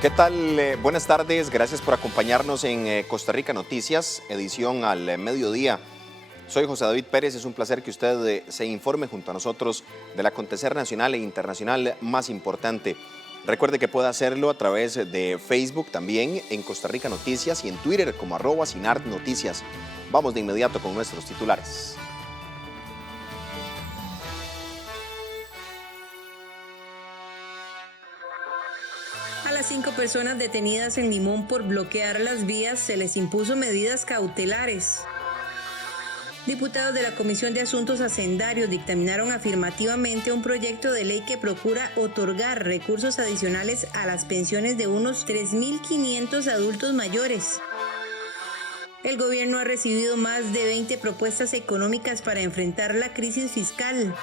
¿Qué tal? Buenas tardes, gracias por acompañarnos en Costa Rica Noticias, edición al mediodía. Soy José David Pérez, es un placer que usted se informe junto a nosotros del acontecer nacional e internacional más importante. Recuerde que puede hacerlo a través de Facebook también, en Costa Rica Noticias y en Twitter como @SINARTNoticias. Vamos de inmediato con nuestros titulares. A las 5 personas detenidas en Limón por bloquear las vías se les impuso medidas cautelares. Diputados de la Comisión de Asuntos Hacendarios dictaminaron afirmativamente un proyecto de ley que procura otorgar recursos adicionales a las pensiones de unos 3.500 adultos mayores. El gobierno ha recibido más de 20 propuestas económicas para enfrentar la crisis fiscal.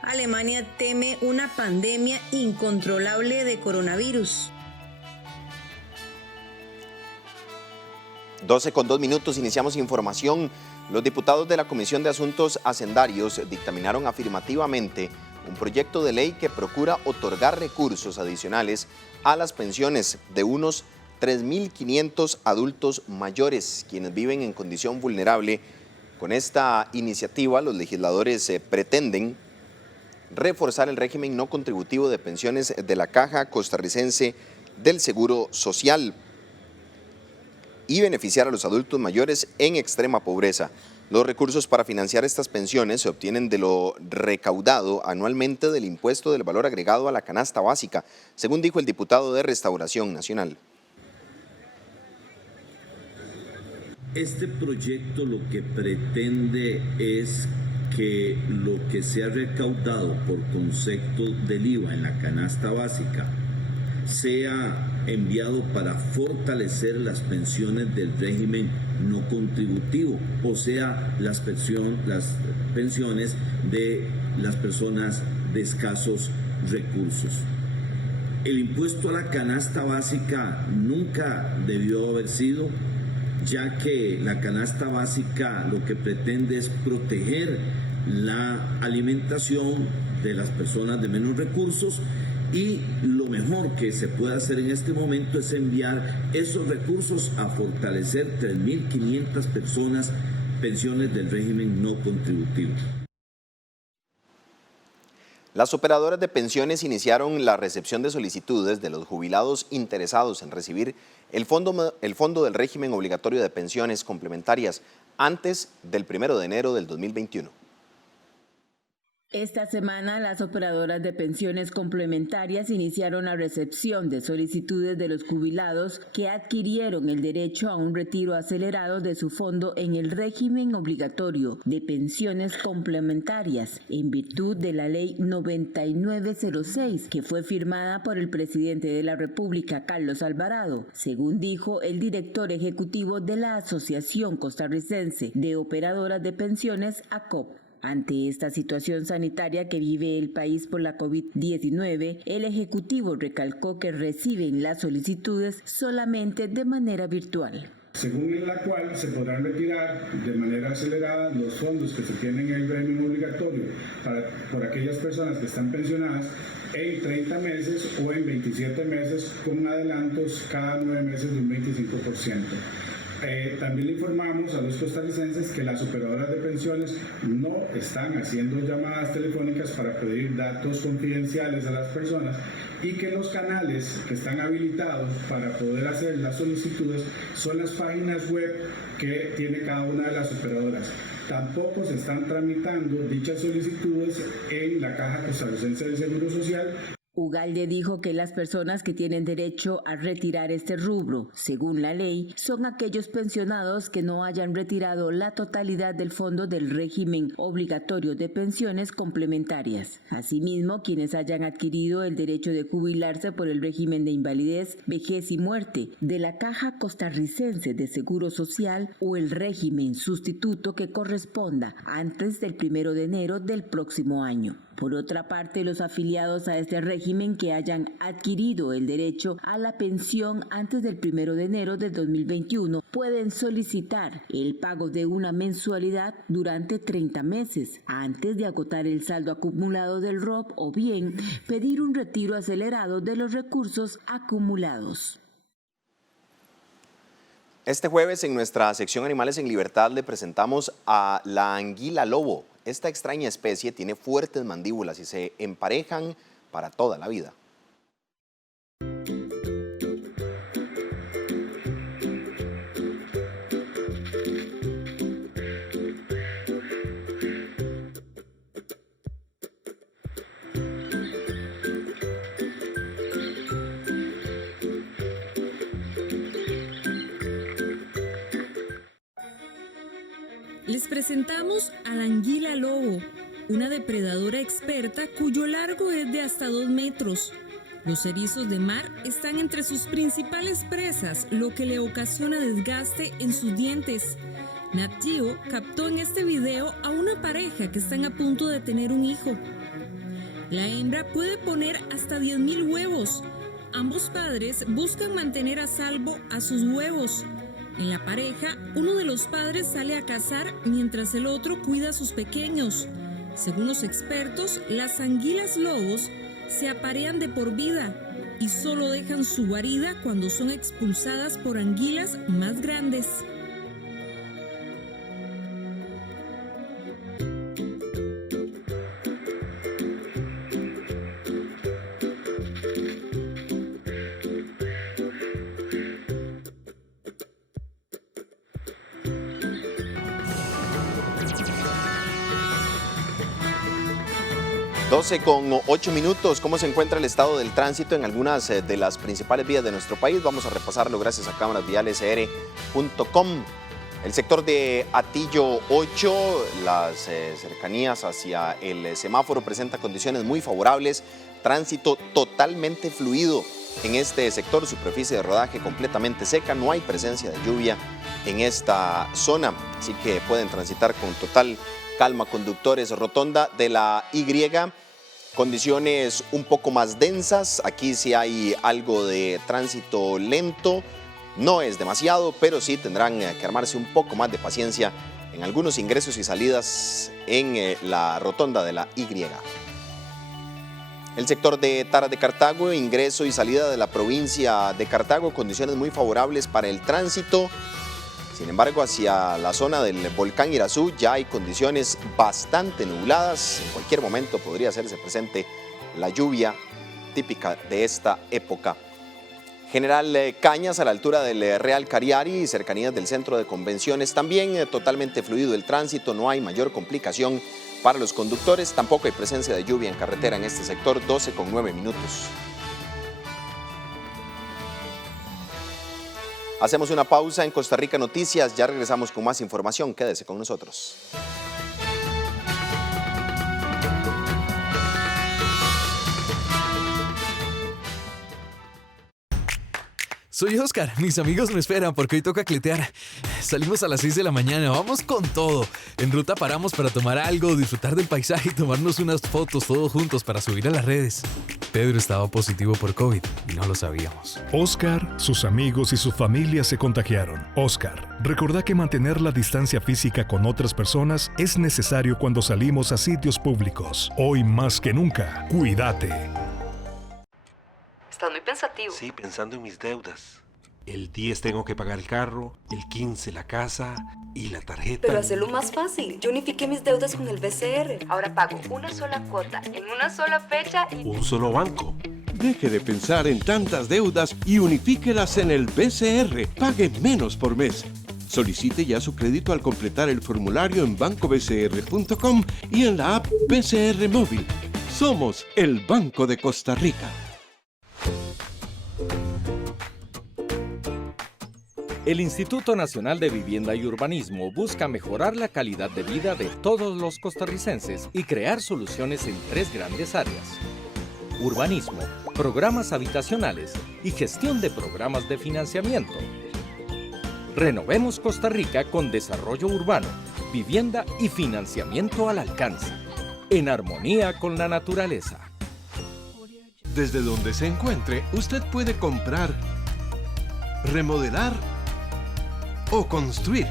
Alemania teme una pandemia incontrolable de coronavirus. 12:02, iniciamos información. Los diputados de la Comisión de Asuntos Hacendarios dictaminaron afirmativamente un proyecto de ley que procura otorgar recursos adicionales a las pensiones de unos 3.500 adultos mayores, quienes viven en condición vulnerable. Con esta iniciativa, los legisladores pretenden reforzar el régimen no contributivo de pensiones de la Caja Costarricense del Seguro Social y beneficiar a los adultos mayores en extrema pobreza. Los recursos para financiar estas pensiones se obtienen de lo recaudado anualmente del impuesto del valor agregado a la canasta básica, según dijo el diputado de Restauración Nacional. Este proyecto lo que pretende es que lo que se ha recaudado por concepto del IVA en la canasta básica sea enviado para fortalecer las pensiones del régimen no contributivo, o sea, las pensiones de las personas de escasos recursos. El impuesto a la canasta básica nunca debió haber sido, ya que la canasta básica lo que pretende es proteger la alimentación de las personas de menos recursos, y lo mejor que se puede hacer en este momento es enviar esos recursos a fortalecer 3.500 personas, pensiones del régimen no contributivo. Las operadoras de pensiones iniciaron la recepción de solicitudes de los jubilados interesados en recibir el fondo del régimen obligatorio de pensiones complementarias antes del 1 de enero del 2021. Esta semana, las operadoras de pensiones complementarias iniciaron la recepción de solicitudes de los jubilados que adquirieron el derecho a un retiro acelerado de su fondo en el régimen obligatorio de pensiones complementarias, en virtud de la Ley 9906, que fue firmada por el presidente de la República, Carlos Alvarado, según dijo el director ejecutivo de la Asociación Costarricense de Operadoras de Pensiones, ACOP. Ante esta situación sanitaria que vive el país por la COVID-19, el Ejecutivo recalcó que reciben las solicitudes solamente de manera virtual. Según la cual se podrán retirar de manera acelerada los fondos que se tienen en el régimen obligatorio por aquellas personas que están pensionadas en 30 meses o en 27 meses con adelantos cada 9 meses de un 25%. También le informamos a los costarricenses que las operadoras de pensiones no están haciendo llamadas telefónicas para pedir datos confidenciales a las personas y que los canales que están habilitados para poder hacer las solicitudes son las páginas web que tiene cada una de las operadoras. Tampoco se están tramitando dichas solicitudes en la Caja Costarricense del Seguro Social. Ugalde dijo que las personas que tienen derecho a retirar este rubro, según la ley, son aquellos pensionados que no hayan retirado la totalidad del fondo del régimen obligatorio de pensiones complementarias. Asimismo, quienes hayan adquirido el derecho de jubilarse por el régimen de invalidez, vejez y muerte de la Caja Costarricense de Seguro Social o el régimen sustituto que corresponda antes del 1 de enero del próximo año. Por otra parte, los afiliados a este régimen régimen que hayan adquirido el derecho a la pensión antes del 1 de enero de 2021 pueden solicitar el pago de una mensualidad durante 30 meses antes de agotar el saldo acumulado del ROP o bien pedir un retiro acelerado de los recursos acumulados. Este jueves en nuestra sección Animales en Libertad le presentamos a la anguila lobo. Esta extraña especie tiene fuertes mandíbulas y se emparejan para toda la vida. Les presentamos a la anguila lobo, una depredadora experta cuyo largo es de hasta 2 metros. Los erizos de mar están entre sus principales presas, lo que le ocasiona desgaste en sus dientes. Nat Geo captó en este video a una pareja que están a punto de tener un hijo. La hembra puede poner hasta 10.000 huevos. Ambos padres buscan mantener a salvo a sus huevos. En la pareja, uno de los padres sale a cazar mientras el otro cuida a sus pequeños. Según los expertos, las anguilas lobos se aparean de por vida y solo dejan su guarida cuando son expulsadas por anguilas más grandes. Con 8 minutos, ¿cómo se encuentra el estado del tránsito en algunas de las principales vías de nuestro país? Vamos a repasarlo gracias a cámarasvialesr.com. El sector de Atillo 8, las cercanías hacia el semáforo presenta condiciones muy favorables, tránsito totalmente fluido en este sector, superficie de rodaje completamente seca, no hay presencia de lluvia en esta zona, así que pueden transitar con total calma conductores. Rotonda de la Y, condiciones un poco más densas, aquí sí hay algo de tránsito lento, no es demasiado, pero sí tendrán que armarse un poco más de paciencia en algunos ingresos y salidas en la rotonda de la Y. El sector de Taras de Cartago, ingreso y salida de la provincia de Cartago, condiciones muy favorables para el tránsito. Sin embargo, hacia la zona del volcán Irazú ya hay condiciones bastante nubladas. En cualquier momento podría hacerse presente la lluvia típica de esta época. General Cañas, a la altura del Real Cariari y cercanías del centro de convenciones, también totalmente fluido el tránsito, no hay mayor complicación para los conductores. Tampoco hay presencia de lluvia en carretera en este sector, 12:09 minutos. Hacemos una pausa en Costa Rica Noticias, ya regresamos con más información, quédese con nosotros. Soy Oscar, mis amigos me esperan porque hoy toca cletear. Salimos a las 6 de la mañana, vamos con todo. En ruta paramos para tomar algo, disfrutar del paisaje y tomarnos unas fotos todos juntos para subir a las redes. Pedro estaba positivo por COVID y no lo sabíamos. Oscar, sus amigos y su familia se contagiaron. Oscar, recordá que mantener la distancia física con otras personas es necesario cuando salimos a sitios públicos. Hoy más que nunca, cuídate. Estás muy pensativo. Sí, pensando en mis deudas. El 10 tengo que pagar el carro, el 15 la casa y la tarjeta. Pero hazlo más fácil. Yo unifiqué mis deudas con el BCR. Ahora pago una sola cuota en una sola fecha y... Un solo banco. Deje de pensar en tantas deudas y unifíquelas en el BCR. Pague menos por mes. Solicite ya su crédito al completar el formulario en bancobcr.com y en la app BCR Móvil. Somos el Banco de Costa Rica. El Instituto Nacional de Vivienda y Urbanismo busca mejorar la calidad de vida de todos los costarricenses y crear soluciones en 3 grandes áreas: urbanismo, programas habitacionales y gestión de programas de financiamiento. Renovemos Costa Rica con desarrollo urbano, vivienda y financiamiento al alcance, en armonía con la naturaleza. Desde donde se encuentre, usted puede comprar, remodelar o construir.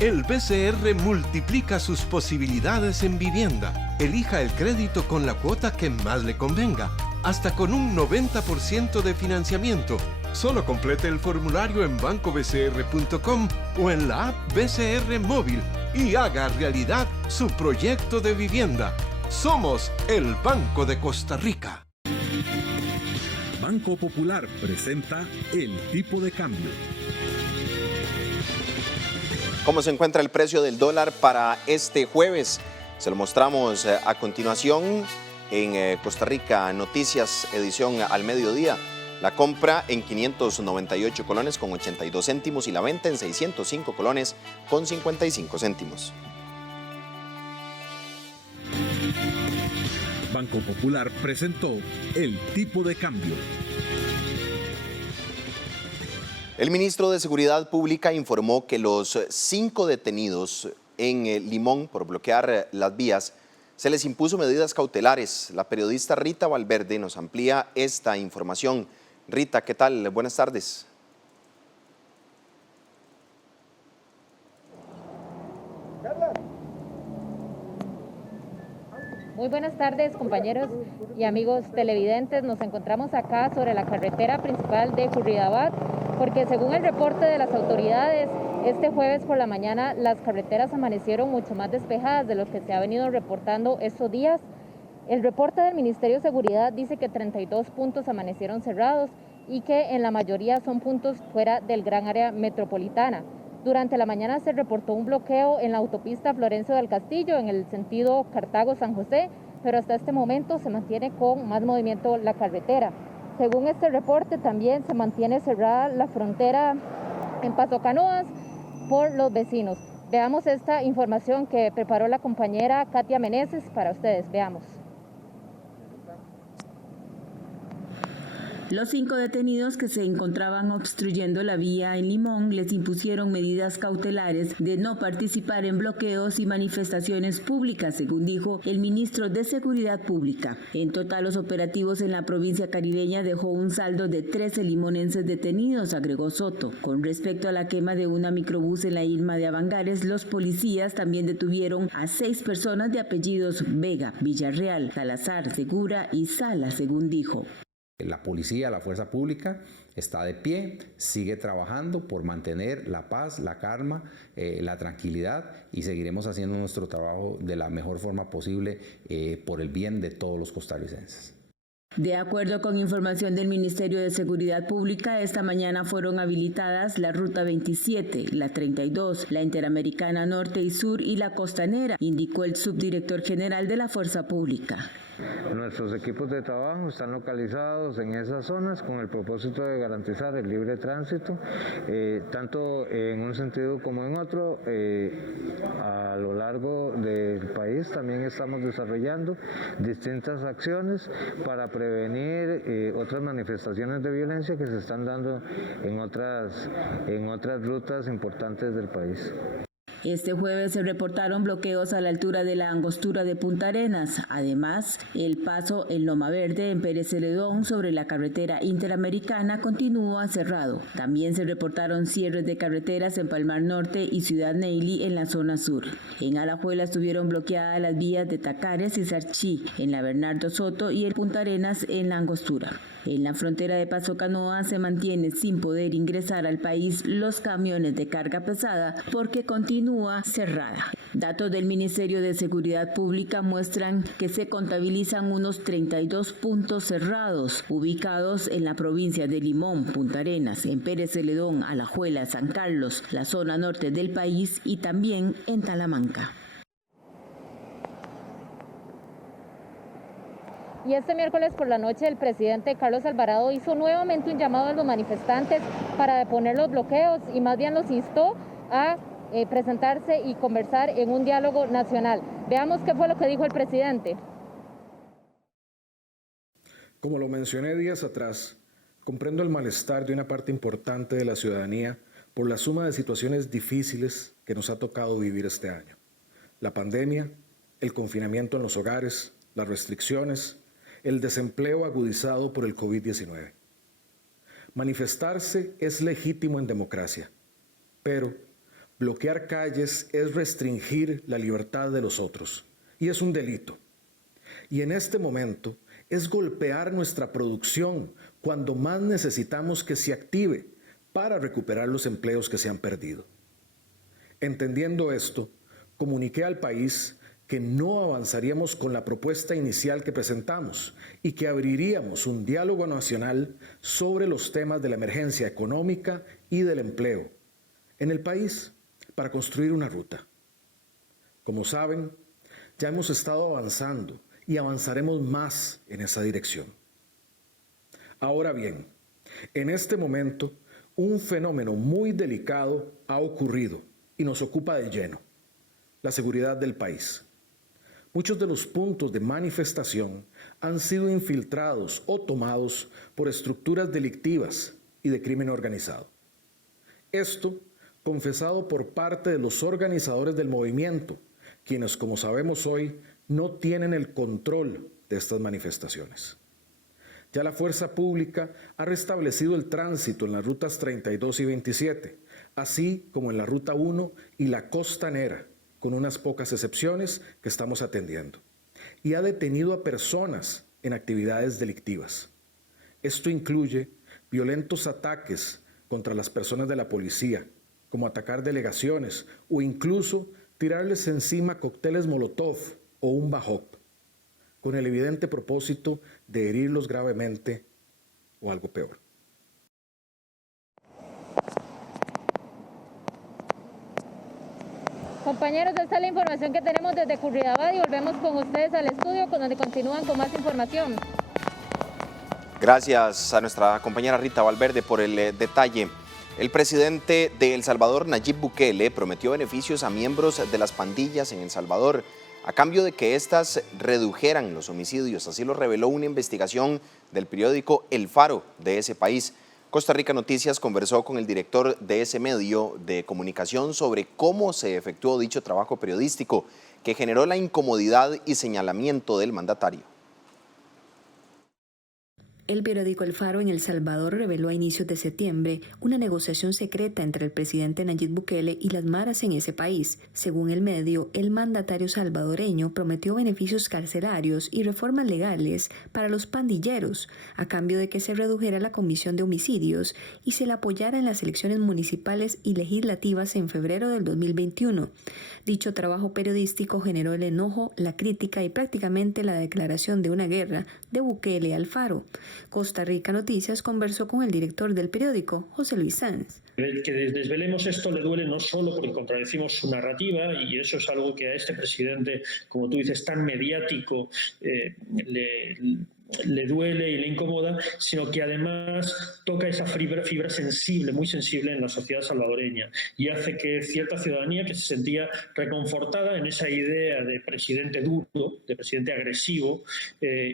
El BCR multiplica sus posibilidades en vivienda. Elija el crédito con la cuota que más le convenga, hasta con un 90% de financiamiento. Solo complete el formulario en bancobcr.com o en la app BCR Móvil y haga realidad su proyecto de vivienda. Somos el Banco de Costa Rica. Banco Popular presenta el tipo de cambio. ¿Cómo se encuentra el precio del dólar para este jueves? Se lo mostramos a continuación en Costa Rica Noticias, edición al mediodía. La compra en 598 colones con 82 céntimos y la venta en 605 colones con 55 céntimos. Banco Popular presentó el tipo de cambio. El ministro de Seguridad Pública informó que los 5 detenidos en Limón por bloquear las vías se les impuso medidas cautelares. La periodista Rita Valverde nos amplía esta información. Rita, ¿qué tal? Buenas tardes. Muy buenas tardes, compañeros y amigos televidentes. Nos encontramos acá sobre la carretera principal de Curridabat, porque según el reporte de las autoridades, este jueves por la mañana las carreteras amanecieron mucho más despejadas de lo que se ha venido reportando estos días. El reporte del Ministerio de Seguridad dice que 32 puntos amanecieron cerrados y que en la mayoría son puntos fuera del gran área metropolitana. Durante la mañana se reportó un bloqueo en la autopista Florencio del Castillo en el sentido Cartago-San José, pero hasta este momento se mantiene con más movimiento la carretera. Según este reporte, también se mantiene cerrada la frontera en Paso Canoas por los vecinos. Veamos esta información que preparó la compañera Katia Meneses para ustedes. Veamos. Los 5 detenidos que se encontraban obstruyendo la vía en Limón les impusieron medidas cautelares de no participar en bloqueos y manifestaciones públicas, según dijo el ministro de Seguridad Pública. En total, los operativos en la provincia caribeña dejó un saldo de 13 limonenses detenidos, agregó Soto. Con respecto a la quema de una microbús en la Ilma de Avangares, los policías también detuvieron a 6 personas de apellidos Vega, Villarreal, Salazar, Segura y Sala, según dijo. La policía, la fuerza pública está de pie, sigue trabajando por mantener la paz, la calma, la tranquilidad y seguiremos haciendo nuestro trabajo de la mejor forma posible por el bien de todos los costarricenses. De acuerdo con información del Ministerio de Seguridad Pública, esta mañana fueron habilitadas la Ruta 27, la 32, la Interamericana Norte y Sur y la Costanera, indicó el subdirector general de la Fuerza Pública. Nuestros equipos de trabajo están localizados en esas zonas con el propósito de garantizar el libre tránsito, tanto en un sentido como en otro. A lo largo del país también estamos desarrollando distintas acciones para prevenir otras manifestaciones de violencia que se están dando en otras rutas importantes del país. Este jueves se reportaron bloqueos a la altura de la Angostura de Punta Arenas. Además, el paso en Loma Verde, en Pérez Celedón, sobre la carretera interamericana, continúa cerrado. También se reportaron cierres de carreteras en Palmar Norte y Ciudad Neily en la zona sur. En Alajuela estuvieron bloqueadas las vías de Tacares y Sarchí, en la Bernardo Soto y en Punta Arenas en la Angostura. En la frontera de Paso Canoa se mantiene sin poder ingresar al país los camiones de carga pesada porque continúa cerrada. Datos del Ministerio de Seguridad Pública muestran que se contabilizan unos 32 puntos cerrados ubicados en la provincia de Limón, Punta Arenas, en Pérez Celedón, Alajuela, San Carlos, la zona norte del país y también en Talamanca. Y este miércoles por la noche el presidente Carlos Alvarado hizo nuevamente un llamado a los manifestantes para deponer los bloqueos y más bien los instó a presentarse y conversar en un diálogo nacional. Veamos qué fue lo que dijo el presidente. Como lo mencioné días atrás, comprendo el malestar de una parte importante de la ciudadanía por la suma de situaciones difíciles que nos ha tocado vivir este año. La pandemia, el confinamiento en los hogares, las restricciones, el desempleo agudizado por el COVID-19. Manifestarse es legítimo en democracia, pero bloquear calles es restringir la libertad de los otros y es un delito. Y en este momento es golpear nuestra producción cuando más necesitamos que se active para recuperar los empleos que se han perdido. Entendiendo esto, comuniqué al país que no avanzaríamos con la propuesta inicial que presentamos y que abriríamos un diálogo nacional sobre los temas de la emergencia económica y del empleo en el país para construir una ruta. Como saben, ya hemos estado avanzando y avanzaremos más en esa dirección. Ahora bien, en este momento, un fenómeno muy delicado ha ocurrido y nos ocupa de lleno: la seguridad del país. Muchos de los puntos de manifestación han sido infiltrados o tomados por estructuras delictivas y de crimen organizado. Esto confesado por parte de los organizadores del movimiento, quienes, como sabemos hoy, no tienen el control de estas manifestaciones. Ya la fuerza pública ha restablecido el tránsito en las rutas 32 y 27, así como en la ruta 1 y la costanera, con unas pocas excepciones que estamos atendiendo, y ha detenido a personas en actividades delictivas. Esto incluye violentos ataques contra las personas de la policía, como atacar delegaciones o incluso tirarles encima cócteles Molotov o un Bajop, con el evidente propósito de herirlos gravemente o algo peor. Compañeros, esta es la información que tenemos desde Curridabat y volvemos con ustedes al estudio, con donde continúan con más información. Gracias a nuestra compañera Rita Valverde por el detalle. El presidente de El Salvador, Nayib Bukele, prometió beneficios a miembros de las pandillas en El Salvador a cambio de que éstas redujeran los homicidios. Así lo reveló una investigación del periódico El Faro de ese país. Costa Rica Noticias conversó con el director de ese medio de comunicación sobre cómo se efectuó dicho trabajo periodístico que generó la incomodidad y señalamiento del mandatario. El periódico El Faro en El Salvador reveló a inicios de septiembre una negociación secreta entre el presidente Nayib Bukele y las maras en ese país. Según el medio, el mandatario salvadoreño prometió beneficios carcelarios y reformas legales para los pandilleros, a cambio de que se redujera la comisión de homicidios y se le apoyara en las elecciones municipales y legislativas en febrero del 2021. Dicho trabajo periodístico generó el enojo, la crítica y prácticamente la declaración de una guerra de Bukele al Faro. Costa Rica Noticias conversó con el director del periódico, José Luis Sanz. Que desvelemos esto le duele no solo porque contradecimos su narrativa, y eso es algo que a este presidente, como tú dices, tan mediático, le duele y le incomoda, sino que además toca esa fibra sensible, muy sensible en la sociedad salvadoreña, y hace que cierta ciudadanía que se sentía reconfortada en esa idea de presidente duro, de presidente agresivo,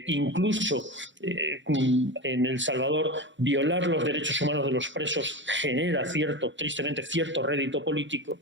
incluso en El Salvador violar los derechos humanos de los presos genera tristemente cierto rédito político.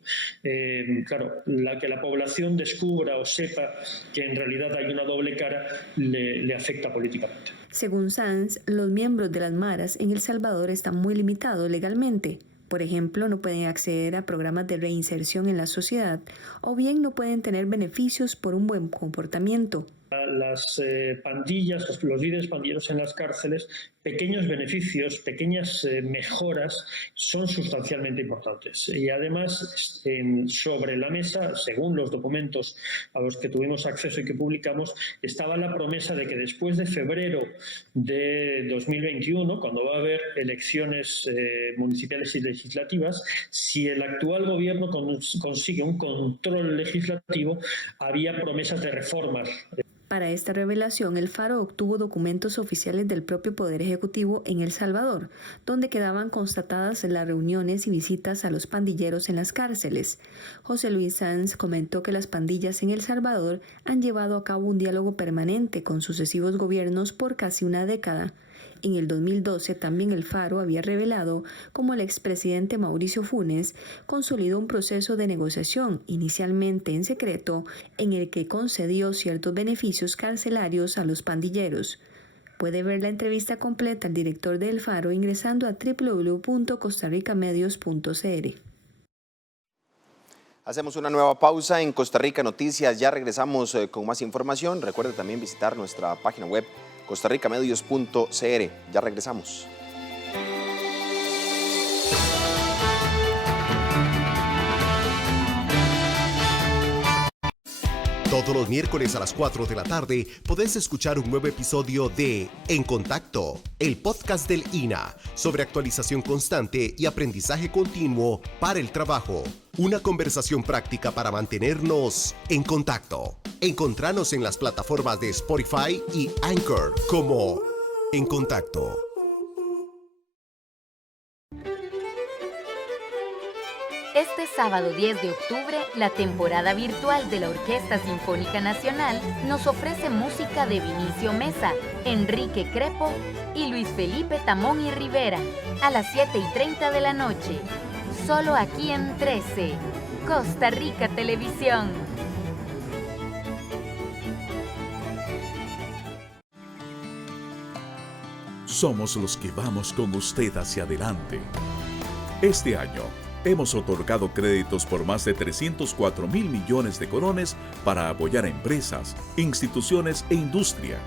Claro, que la población descubra o sepa que en realidad hay una doble cara le afecta políticamente. Según Sanz, los miembros de las maras en El Salvador están muy limitados legalmente. Por ejemplo, no pueden acceder a programas de reinserción en la sociedad o bien no pueden tener beneficios por un buen comportamiento. Las pandillas, los líderes pandilleros en las cárceles, pequeños beneficios, pequeñas mejoras son sustancialmente importantes. Y además, sobre la mesa, según los documentos a los que tuvimos acceso y que publicamos, estaba la promesa de que después de febrero de 2021, cuando va a haber elecciones municipales y legislativas, si el actual gobierno consigue un control legislativo, había promesas de reformas. Para esta revelación, El Faro obtuvo documentos oficiales del propio Poder Ejecutivo en El Salvador, donde quedaban constatadas las reuniones y visitas a los pandilleros en las cárceles. José Luis Sanz comentó que las pandillas en El Salvador han llevado a cabo un diálogo permanente con sucesivos gobiernos por casi una década. En el 2012 también El Faro había revelado cómo el expresidente Mauricio Funes consolidó un proceso de negociación, inicialmente en secreto, en el que concedió ciertos beneficios carcelarios a los pandilleros. Puede ver la entrevista completa al director de El Faro ingresando a www.costarricamedios.cr. Hacemos una nueva pausa en Costa Rica Noticias. Ya regresamos con más información. Recuerde también visitar nuestra página web costarricamedios.cr. Ya regresamos. Todos los miércoles a las 4 de la tarde podés escuchar un nuevo episodio de En Contacto, el podcast del INAH, sobre actualización constante y aprendizaje continuo para el trabajo. Una conversación práctica para mantenernos en contacto. Encontranos en las plataformas de Spotify y Anchor como En Contacto. Este sábado 10 de octubre, la temporada virtual de la Orquesta Sinfónica Nacional nos ofrece música de Vinicio Mesa, Enrique Crepo y Luis Felipe Tamón y Rivera, a las 7:30 de la noche. Solo aquí en 13, Costa Rica Televisión. Somos los que vamos con usted hacia adelante. Este año, hemos otorgado créditos por más de 304.000 millones de colones para apoyar a empresas, instituciones e industria.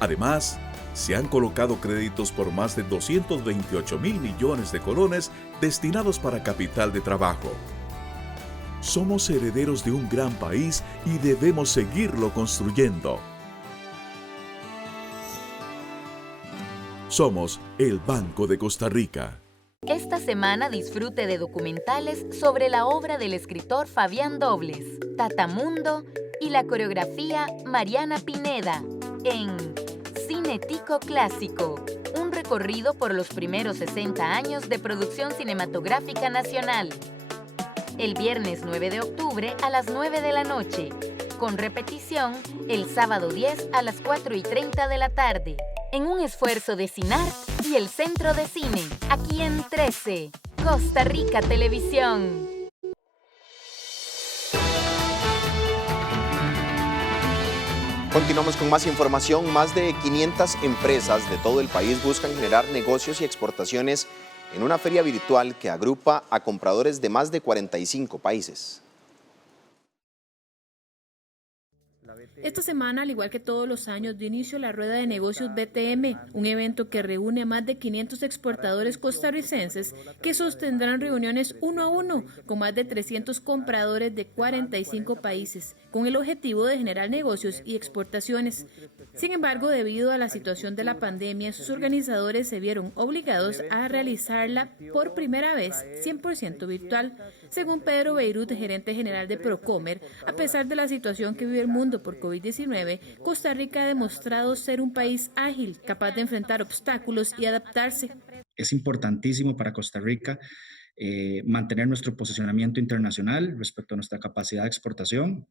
Además, se han colocado créditos por más de 228.000 millones de colones destinados para capital de trabajo. Somos herederos de un gran país y debemos seguirlo construyendo. Somos el Banco de Costa Rica. Esta semana disfrute de documentales sobre la obra del escritor Fabián Dobles, Tatamundo y la coreografía Mariana Pineda en Cine Tico Clásico, un recorrido por los primeros 60 años de producción cinematográfica nacional. El viernes 9 de octubre a las 9 de la noche, con repetición el sábado 10 a las 4:30 de la tarde. En un esfuerzo de CINART y el Centro de Cine, aquí en 13, Costa Rica Televisión. Continuamos con más información. Más de 500 empresas de todo el país buscan generar negocios y exportaciones en una feria virtual que agrupa a compradores de más de 45 países. Esta semana, al igual que todos los años, dio inicio la Rueda de Negocios BTM, un evento que reúne a más de 500 exportadores costarricenses que sostendrán reuniones uno a uno con más de 300 compradores de 45 países, con el objetivo de generar negocios y exportaciones. Sin embargo, debido a la situación de la pandemia, sus organizadores se vieron obligados a realizarla por primera vez 100% virtual. Según Pedro Beirut, gerente general de Procomer, a pesar de la situación que vive el mundo por COVID-19, Costa Rica ha demostrado ser un país ágil, capaz de enfrentar obstáculos y adaptarse. Es importantísimo para Costa Rica mantener nuestro posicionamiento internacional respecto a nuestra capacidad de exportación,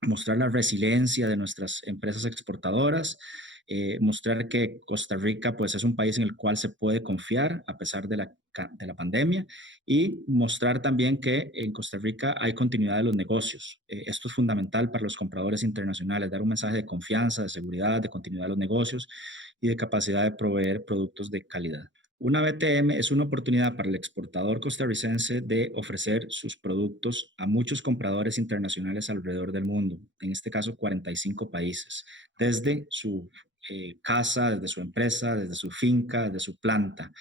mostrar la resiliencia de nuestras empresas exportadoras, mostrar que Costa Rica pues, es un país en el cual se puede confiar a pesar de la pandemia y mostrar también que en Costa Rica hay continuidad de los negocios. Esto es fundamental para los compradores internacionales, dar un mensaje de confianza, de seguridad, de continuidad de los negocios y de capacidad de proveer productos de calidad. Una BTM es una oportunidad para el exportador costarricense de ofrecer sus productos a muchos compradores internacionales alrededor del mundo, en este caso 45 países, desde su casa, desde su empresa, desde su finca, desde su planta.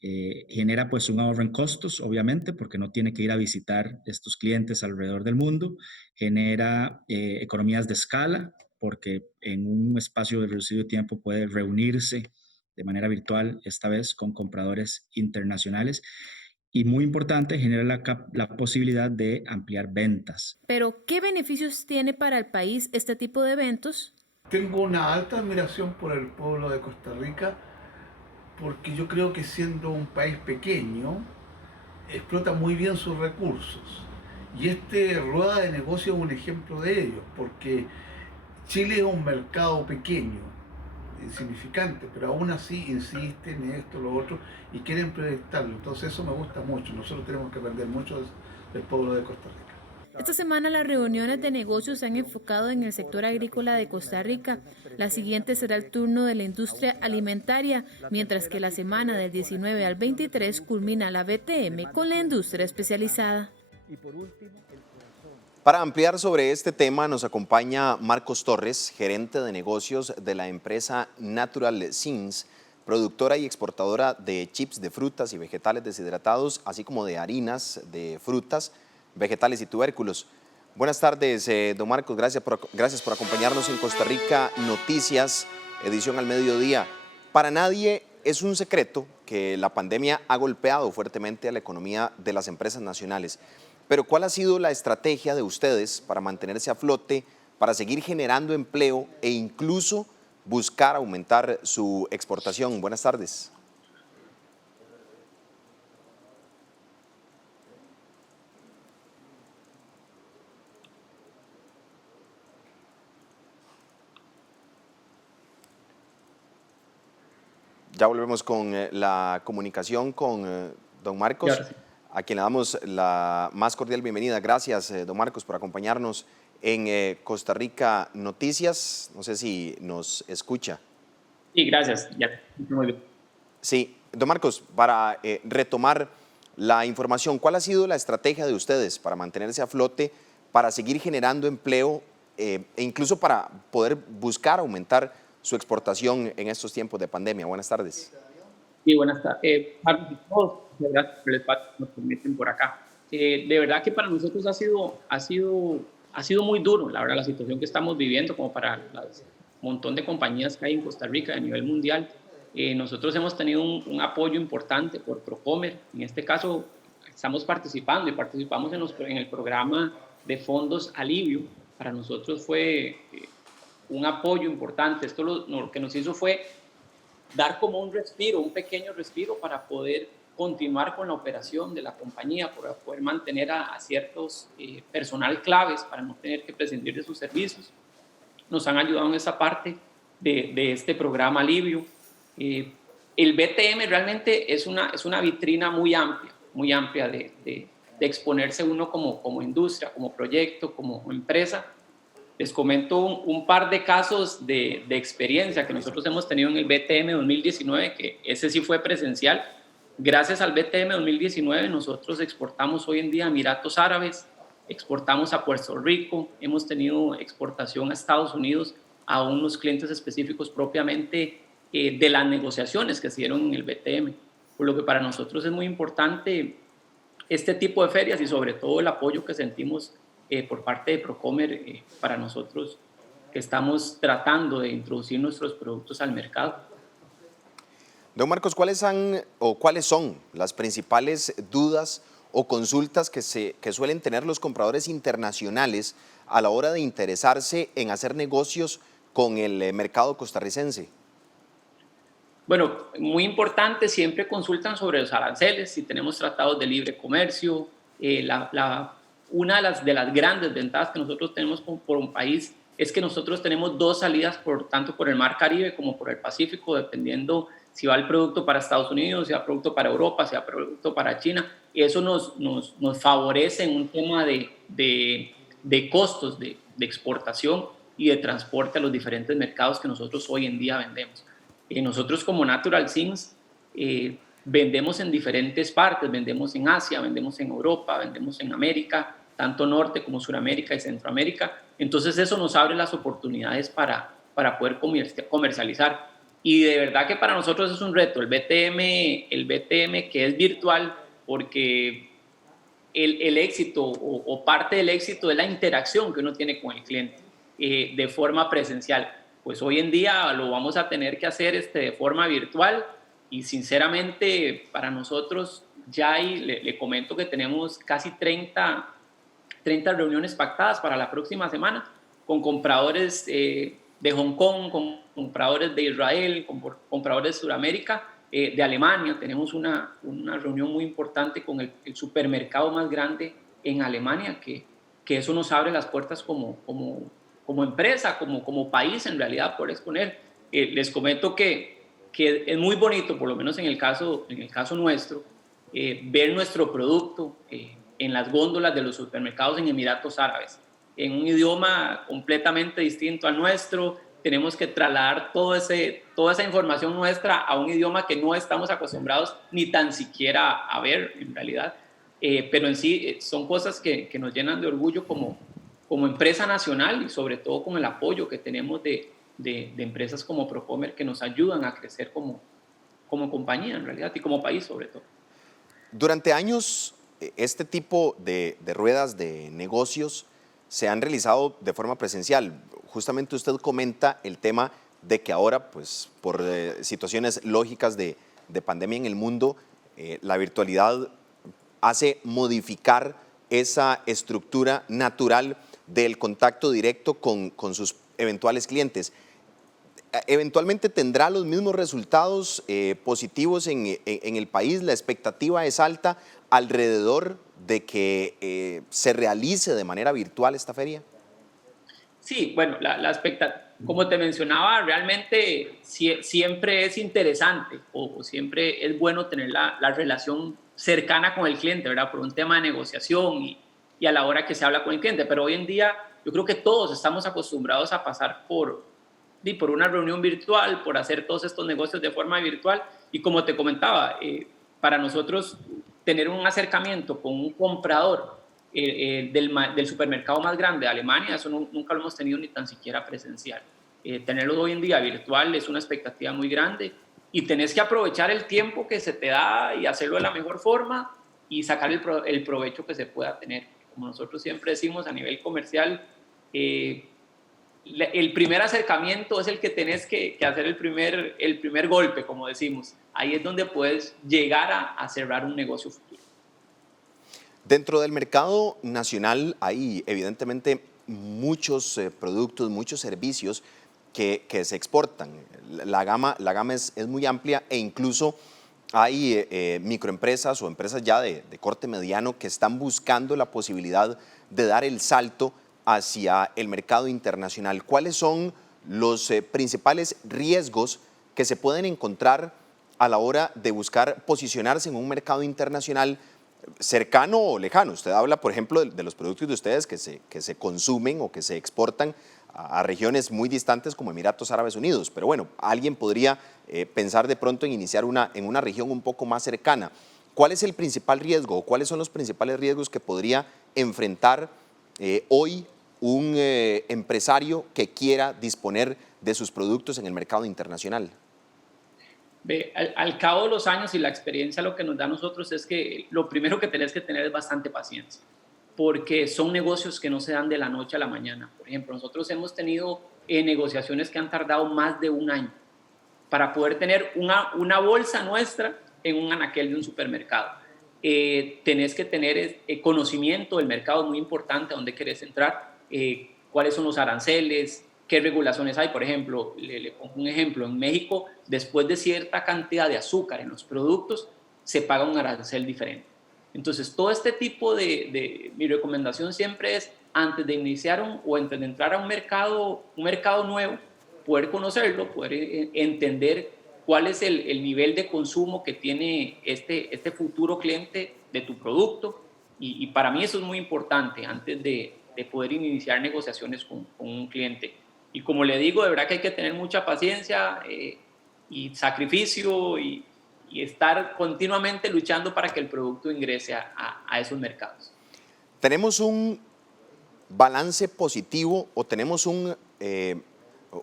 Genera pues un ahorro en costos, obviamente, porque no tiene que ir a visitar estos clientes alrededor del mundo. Genera economías de escala, porque en un espacio de reducido tiempo puede reunirse de manera virtual, esta vez con compradores internacionales. Y muy importante, genera la posibilidad de ampliar ventas. Pero, ¿qué beneficios tiene para el país este tipo de eventos? Tengo una alta admiración por el pueblo de Costa Rica, porque yo creo que siendo un país pequeño, explota muy bien sus recursos. Y Rueda de Negocios es un ejemplo de ello, porque Chile es un mercado pequeño, insignificante, pero aún así insisten en esto, lo otro, y quieren proyectarlo. Entonces eso me gusta mucho. Nosotros tenemos que aprender mucho del pueblo de Costa Rica. Esta semana las reuniones de negocios se han enfocado en el sector agrícola de Costa Rica. La siguiente será el turno de la industria alimentaria, mientras que la semana del 19 al 23 culmina la BTM con la industria especializada. Para ampliar sobre este tema nos acompaña Marcos Torres, gerente de negocios de la empresa Natural Things, productora y exportadora de chips de frutas y vegetales deshidratados, así como de harinas de frutas, vegetales y tubérculos. Buenas tardes, don Marcos, gracias por acompañarnos en Costa Rica Noticias, edición al mediodía. Para nadie es un secreto que la pandemia ha golpeado fuertemente a la economía de las empresas nacionales. Pero ¿cuál ha sido la estrategia de ustedes para mantenerse a flote, para seguir generando empleo e incluso buscar aumentar su exportación? Buenas tardes. Ya volvemos con la comunicación con don Marcos, a quien le damos la más cordial bienvenida. Gracias, don Marcos, por acompañarnos en Costa Rica Noticias. No sé si nos escucha. Sí, gracias. Ya, muy bien. Sí, don Marcos, para retomar la información, ¿cuál ha sido la estrategia de ustedes para mantenerse a flote, para seguir generando empleo e incluso para poder buscar aumentar su exportación en estos tiempos de pandemia? Buenas tardes. Sí, buenas tardes. Gracias por el espacio que nos permiten por acá. De verdad que para nosotros ha sido muy duro, la verdad, la situación que estamos viviendo, como para el montón de compañías que hay en Costa Rica a nivel mundial. Nosotros hemos tenido un apoyo importante por Procomer. En este caso, estamos participando y participamos en el programa de fondos Alivio. Para nosotros fue un apoyo importante. Esto lo que nos hizo fue dar como un respiro, un pequeño respiro para poder continuar con la operación de la compañía, para poder mantener a ciertos personal claves para no tener que prescindir de sus servicios. Nos han ayudado en esa parte de este programa Alivio. El BTM realmente es una vitrina muy amplia de exponerse uno como industria, como proyecto, como empresa. Les comento un par de casos de experiencia que nosotros hemos tenido en el BTM 2019, que ese sí fue presencial. Gracias al BTM 2019 nosotros exportamos hoy en día a Emiratos Árabes, exportamos a Puerto Rico, hemos tenido exportación a Estados Unidos a unos clientes específicos propiamente de las negociaciones que se dieron en el BTM. Por lo que para nosotros es muy importante este tipo de ferias y sobre todo el apoyo que sentimos por parte de Procomer para nosotros que estamos tratando de introducir nuestros productos al mercado. Don Marcos, ¿cuáles son las principales dudas o consultas que suelen tener los compradores internacionales a la hora de interesarse en hacer negocios con el mercado costarricense? Bueno, muy importante, siempre consultan sobre los aranceles, si tenemos tratados de libre comercio. Una de las grandes ventajas que nosotros tenemos por un país es que nosotros tenemos dos salidas, tanto por el Mar Caribe como por el Pacífico, dependiendo si va el producto para Estados Unidos, si va el producto para Europa, si va el producto para China. Y eso nos favorece en un tema de costos de exportación y de transporte a los diferentes mercados que nosotros hoy en día vendemos. Nosotros como Natural Things vendemos en diferentes partes, vendemos en Asia, vendemos en Europa, vendemos en América, tanto Norte como Suramérica y Centroamérica. Entonces eso nos abre las oportunidades para poder comercializar. Y de verdad que para nosotros es un reto, el BTM que es virtual, porque el éxito o parte del éxito es la interacción que uno tiene con el cliente de forma presencial. Pues hoy en día lo vamos a tener que hacer de forma virtual y sinceramente para nosotros ya le comento que tenemos casi 30 reuniones pactadas para la próxima semana con compradores de Hong Kong, con compradores de Israel, con compradores de Sudamérica, de Alemania. Tenemos una reunión muy importante con el supermercado más grande en Alemania, que eso nos abre las puertas como empresa, como país en realidad, por exponer. Les comento que es muy bonito, por lo menos en el caso nuestro, ver nuestro producto en las góndolas de los supermercados en Emiratos Árabes, en un idioma completamente distinto al nuestro. Tenemos que trasladar toda esa información nuestra a un idioma que no estamos acostumbrados ni tan siquiera a ver en realidad. Pero en sí son cosas que nos llenan de orgullo como empresa nacional y sobre todo con el apoyo que tenemos de empresas como Procomer que nos ayudan a crecer como compañía en realidad y como país sobre todo. Durante años, este tipo de ruedas de negocios se han realizado de forma presencial. Justamente usted comenta el tema de que ahora, pues, por situaciones lógicas de pandemia en el mundo, la virtualidad hace modificar esa estructura natural del contacto directo con sus eventuales clientes. ¿Eventualmente tendrá los mismos resultados positivos en el país? ¿La expectativa es alta alrededor de que se realice de manera virtual esta feria? Sí, bueno, la expectativa, como te mencionaba, realmente siempre es interesante o siempre es bueno tener la relación cercana con el cliente, ¿verdad? Por un tema de negociación y a la hora que se habla con el cliente. Pero hoy en día yo creo que todos estamos acostumbrados a pasar por una reunión virtual, por hacer todos estos negocios de forma virtual. Y como te comentaba, para nosotros tener un acercamiento con un comprador del supermercado más grande de Alemania, eso nunca lo hemos tenido ni tan siquiera presencial. Tenerlo hoy en día virtual es una expectativa muy grande y tenés que aprovechar el tiempo que se te da y hacerlo de la mejor forma y sacar el provecho que se pueda tener. Como nosotros siempre decimos a nivel comercial, el primer acercamiento es el que tenés que hacer el primer golpe, como decimos. Ahí es donde puedes llegar a cerrar un negocio futuro. Dentro del mercado nacional hay evidentemente muchos productos, muchos servicios que se exportan. La gama es muy amplia e incluso hay microempresas o empresas ya de corte mediano que están buscando la posibilidad de dar el salto hacia el mercado internacional. ¿Cuáles son los principales riesgos que se pueden encontrar a la hora de buscar posicionarse en un mercado internacional cercano o lejano? Usted habla, por ejemplo, de los productos de ustedes que se consumen o que se exportan a regiones muy distantes como Emiratos Árabes Unidos, pero bueno, alguien podría pensar de pronto en iniciar en una región un poco más cercana. ¿Cuál es el principal riesgo o cuáles son los principales riesgos que podría enfrentar hoy un empresario que quiera disponer de sus productos en el mercado internacional? Al cabo de los años y la experiencia, lo que nos da a nosotros es que lo primero que tenés que tener es bastante paciencia, porque son negocios que no se dan de la noche a la mañana. Por ejemplo, nosotros hemos tenido negociaciones que han tardado más de un año para poder tener una bolsa nuestra en un anaquel de un supermercado. Tenés que tener conocimiento del mercado, muy importante, a dónde querés entrar, cuáles son los aranceles, qué regulaciones hay. Por ejemplo, le pongo un ejemplo, en México, después de cierta cantidad de azúcar en los productos, se paga un arancel diferente. Entonces, todo este tipo mi recomendación siempre es, antes de iniciar o antes de entrar a un mercado nuevo, poder conocerlo, poder entender cuál es el nivel de consumo que tiene este futuro cliente de tu producto. Y para mí eso es muy importante antes de poder iniciar negociaciones con un cliente. Y como le digo, de verdad que hay que tener mucha paciencia y sacrificio y estar continuamente luchando para que el producto ingrese a esos mercados. ¿Tenemos un balance positivo o tenemos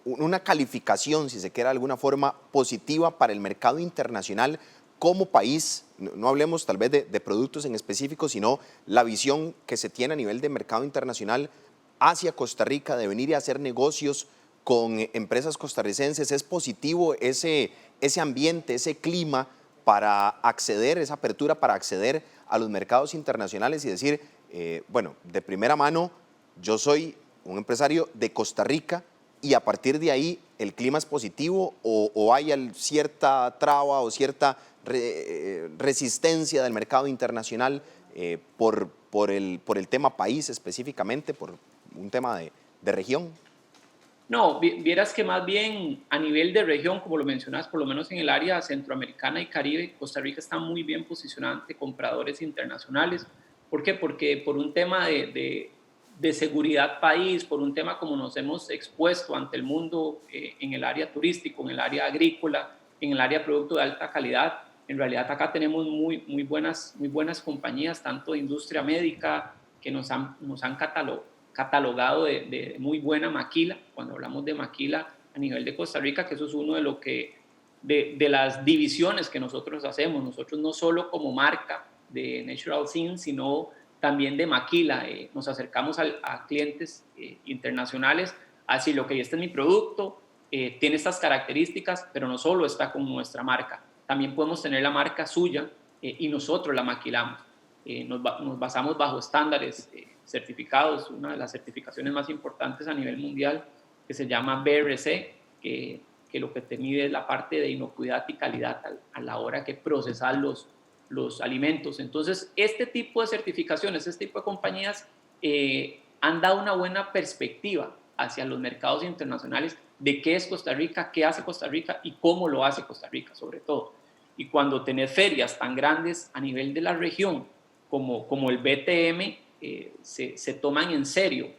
una calificación, si se quiere de alguna forma, positiva para el mercado internacional como país? No hablemos tal vez de productos en específico, sino la visión que se tiene a nivel de mercado internacional hacia Costa Rica, de venir y hacer negocios con empresas costarricenses. ¿Es positivo ese ambiente, ese clima para acceder, esa apertura para acceder a los mercados internacionales y decir, bueno, de primera mano, yo soy un empresario de Costa Rica y a partir de ahí el clima es positivo o hay cierta traba o cierta resistencia del mercado internacional por el tema país específicamente, por un tema de región? No, vieras que más bien a nivel de región, como lo mencionas, por lo menos en el área centroamericana y Caribe, Costa Rica está muy bien posicionada ante compradores internacionales. ¿Por qué? Porque por un tema de seguridad país, por un tema como nos hemos expuesto ante el mundo en el área turístico, en el área agrícola, en el área de producto de alta calidad, en realidad acá tenemos muy buenas compañías, tanto de industria médica, que nos han catalogado de muy buena maquila. Cuando hablamos de maquila a nivel de Costa Rica, que eso es uno de las divisiones que nosotros hacemos. Nosotros no solo como marca de Natural Zin, sino también de maquila. Nos acercamos a clientes internacionales a decir, ok, este es mi producto, tiene estas características, pero no solo está con nuestra marca. También podemos tener la marca suya y nosotros la maquilamos. Nos basamos bajo estándares certificados, una de las certificaciones más importantes a nivel mundial, que se llama BRC, que lo que te mide es la parte de inocuidad y calidad a la hora que procesar los alimentos. Entonces, este tipo de certificaciones, este tipo de compañías han dado una buena perspectiva hacia los mercados internacionales de qué es Costa Rica, qué hace Costa Rica y cómo lo hace Costa Rica, sobre todo. Y cuando tenés ferias tan grandes a nivel de la región como el BTM, se toman en serio.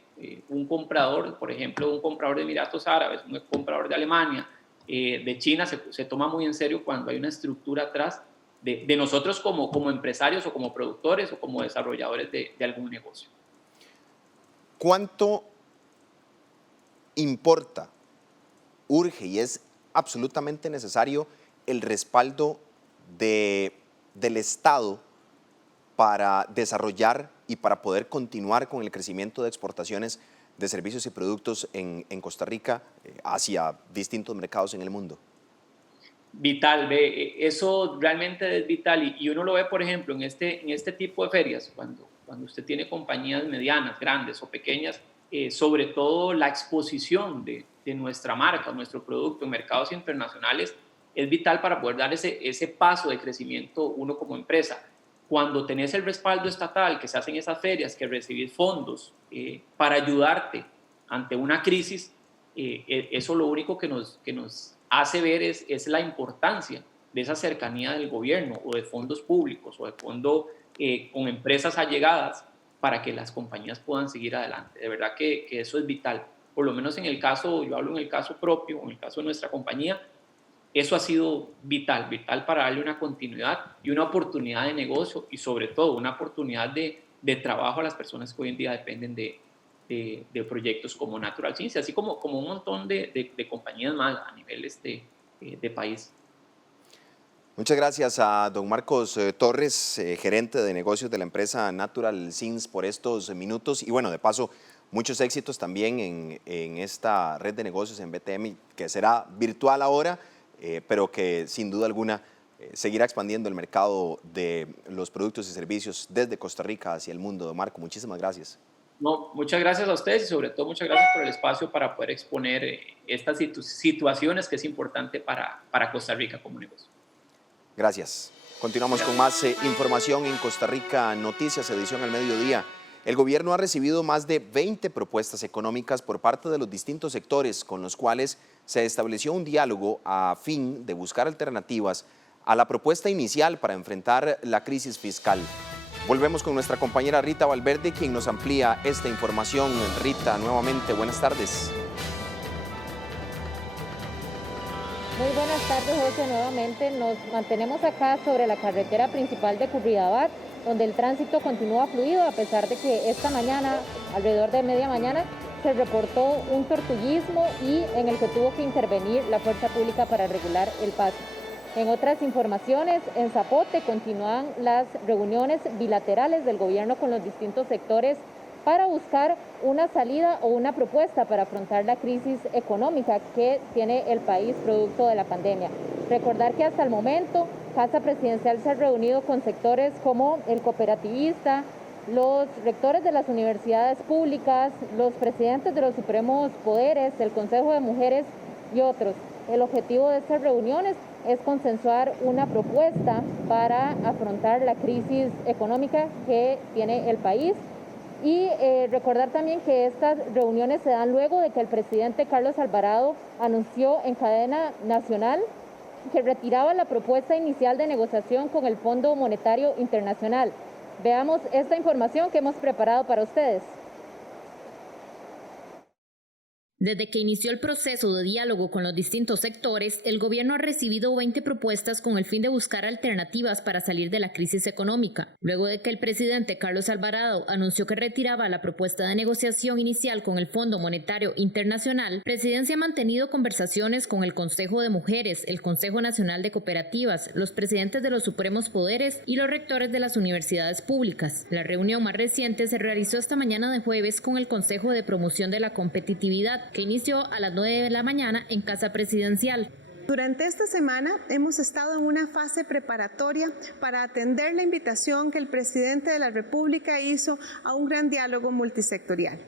Un comprador, por ejemplo, un comprador de Emiratos Árabes, un comprador de Alemania, de China, se toma muy en serio cuando hay una estructura atrás de nosotros como empresarios o como productores o como desarrolladores de algún negocio. ¿Cuánto importa, urge y es absolutamente necesario el respaldo del Estado para desarrollar y para poder continuar con el crecimiento de exportaciones de servicios y productos en Costa Rica hacia distintos mercados en el mundo? Vital, eso realmente es vital y uno lo ve, por ejemplo, en este tipo de ferias, cuando usted tiene compañías medianas, grandes o pequeñas, sobre todo la exposición de nuestra marca, nuestro producto en mercados internacionales es vital para poder dar ese paso de crecimiento uno como empresa. Cuando tenés el respaldo estatal, que se hacen esas ferias, que recibís fondos para ayudarte ante una crisis, eso lo único que nos hace ver es la importancia de esa cercanía del gobierno o de fondos públicos o de fondos con empresas allegadas para que las compañías puedan seguir adelante. De verdad que eso es vital. Por lo menos en el caso, yo hablo en el caso propio, en el caso de nuestra compañía, eso ha sido vital para darle una continuidad y una oportunidad de negocio y sobre todo una oportunidad de trabajo a las personas que hoy en día dependen de proyectos como Natural Zin, así como un montón de compañías más a nivel de país. Muchas gracias a don Marcos Torres, gerente de negocios de la empresa Natural Zin, por estos minutos y bueno, de paso, muchos éxitos también en esta red de negocios en BTM, que será virtual ahora, pero que sin duda alguna seguirá expandiendo el mercado de los productos y servicios desde Costa Rica hacia el mundo. Don Marco, muchísimas gracias. No, muchas gracias a ustedes y sobre todo muchas gracias por el espacio para poder exponer estas situaciones que es importante para Costa Rica como negocio. Gracias. Continuamos con más información en Costa Rica Noticias, edición al mediodía. El gobierno ha recibido más de 20 propuestas económicas por parte de los distintos sectores con los cuales se estableció un diálogo a fin de buscar alternativas a la propuesta inicial para enfrentar la crisis fiscal. Volvemos con nuestra compañera Rita Valverde, quien nos amplía esta información. Rita, nuevamente, buenas tardes. Muy buenas tardes, José. Nuevamente nos mantenemos acá sobre la carretera principal de Curridabat, donde el tránsito continúa fluido a pesar de que esta mañana, alrededor de media mañana, se reportó un tortullismo y en el que tuvo que intervenir la fuerza pública para regular el paso. En otras informaciones, en Zapote continúan las reuniones bilaterales del gobierno con los distintos sectores para buscar una salida o una propuesta para afrontar la crisis económica que tiene el país producto de la pandemia. Recordar que hasta el momento Casa Presidencial se ha reunido con sectores como el cooperativista, los rectores de las universidades públicas, los presidentes de los supremos poderes, el Consejo de Mujeres y otros. El objetivo de estas reuniones es consensuar una propuesta para afrontar la crisis económica que tiene el país. Y recordar también que estas reuniones se dan luego de que el presidente Carlos Alvarado anunció en cadena nacional que retiraba la propuesta inicial de negociación con el Fondo Monetario Internacional. Veamos esta información que hemos preparado para ustedes. Desde que inició el proceso de diálogo con los distintos sectores, el gobierno ha recibido 20 propuestas con el fin de buscar alternativas para salir de la crisis económica. Luego de que el presidente Carlos Alvarado anunció que retiraba la propuesta de negociación inicial con el Fondo Monetario Internacional, Presidencia ha mantenido conversaciones con el Consejo de Mujeres, el Consejo Nacional de Cooperativas, los presidentes de los supremos poderes y los rectores de las universidades públicas. La reunión más reciente se realizó esta mañana de jueves con el Consejo de Promoción de la Competitividad, que inició a las 9 de la mañana en Casa Presidencial. Durante esta semana hemos estado en una fase preparatoria para atender la invitación que el presidente de la República hizo a un gran diálogo multisectorial.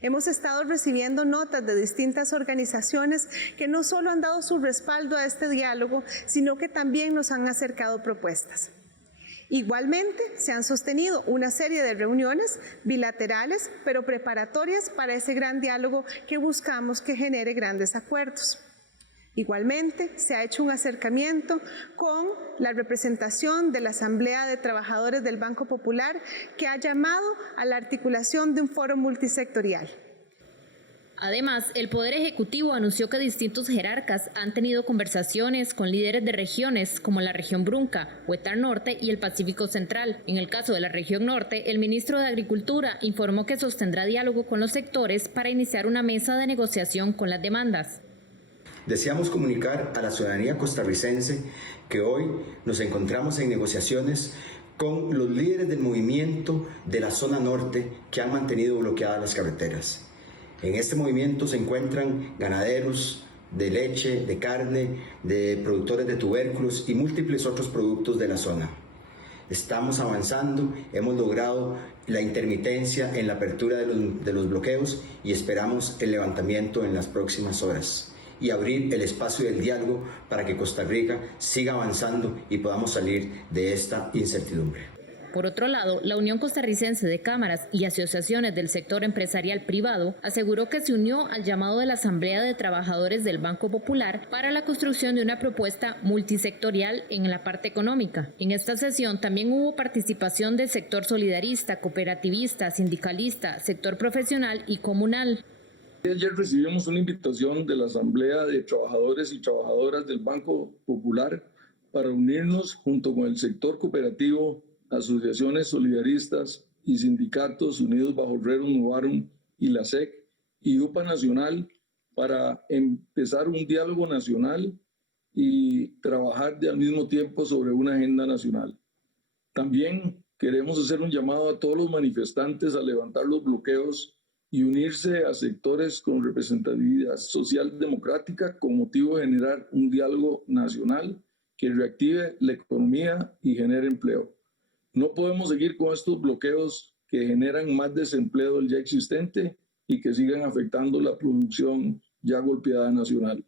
Hemos estado recibiendo notas de distintas organizaciones que no solo han dado su respaldo a este diálogo, sino que también nos han acercado propuestas. Igualmente, se han sostenido una serie de reuniones bilaterales, pero preparatorias para ese gran diálogo que buscamos que genere grandes acuerdos. Igualmente, se ha hecho un acercamiento con la representación de la Asamblea de Trabajadores del Banco Popular, que ha llamado a la articulación de un foro multisectorial. Además, el Poder Ejecutivo anunció que distintos jerarcas han tenido conversaciones con líderes de regiones como la región Brunca, Huetar Norte y el Pacífico Central. En el caso de la región Norte, el ministro de Agricultura informó que sostendrá diálogo con los sectores para iniciar una mesa de negociación con las demandas. Deseamos comunicar a la ciudadanía costarricense que hoy nos encontramos en negociaciones con los líderes del movimiento de la zona norte que han mantenido bloqueadas las carreteras. En este movimiento se encuentran ganaderos de leche, de carne, de productores de tubérculos y múltiples otros productos de la zona. Estamos avanzando, hemos logrado la intermitencia en la apertura de los bloqueos y esperamos el levantamiento en las próximas horas y abrir el espacio del diálogo para que Costa Rica siga avanzando y podamos salir de esta incertidumbre. Por otro lado, la Unión Costarricense de Cámaras y Asociaciones del Sector Empresarial Privado aseguró que se unió al llamado de la Asamblea de Trabajadores del Banco Popular para la construcción de una propuesta multisectorial en la parte económica. En esta sesión también hubo participación del sector solidarista, cooperativista, sindicalista, sector profesional y comunal. Ayer recibimos una invitación de la Asamblea de Trabajadores y Trabajadoras del Banco Popular para unirnos junto con el sector cooperativo, asociaciones solidaristas y sindicatos unidos bajo Rerum Novarum y la SEC y UPA Nacional para empezar un diálogo nacional y trabajar al mismo tiempo sobre una agenda nacional. También queremos hacer un llamado a todos los manifestantes a levantar los bloqueos y unirse a sectores con representatividad social democrática con motivo de generar un diálogo nacional que reactive la economía y genere empleo. No podemos seguir con estos bloqueos que generan más desempleo del ya existente y que sigan afectando la producción ya golpeada nacional.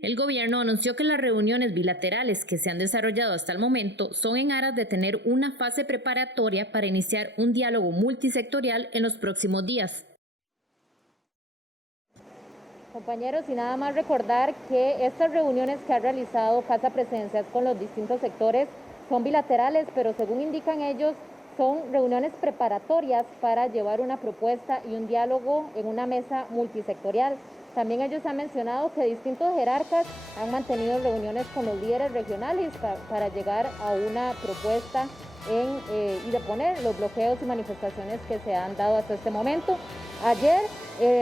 El gobierno anunció que las reuniones bilaterales que se han desarrollado hasta el momento son en aras de tener una fase preparatoria para iniciar un diálogo multisectorial en los próximos días. Compañeros, y nada más recordar que estas reuniones que ha realizado Casa Presidencial con los distintos sectores son bilaterales, pero según indican ellos, son reuniones preparatorias para llevar una propuesta y un diálogo en una mesa multisectorial. También ellos han mencionado que distintos jerarcas han mantenido reuniones con los líderes regionales para llegar a una propuesta y deponer los bloqueos y manifestaciones que se han dado hasta este momento. Ayer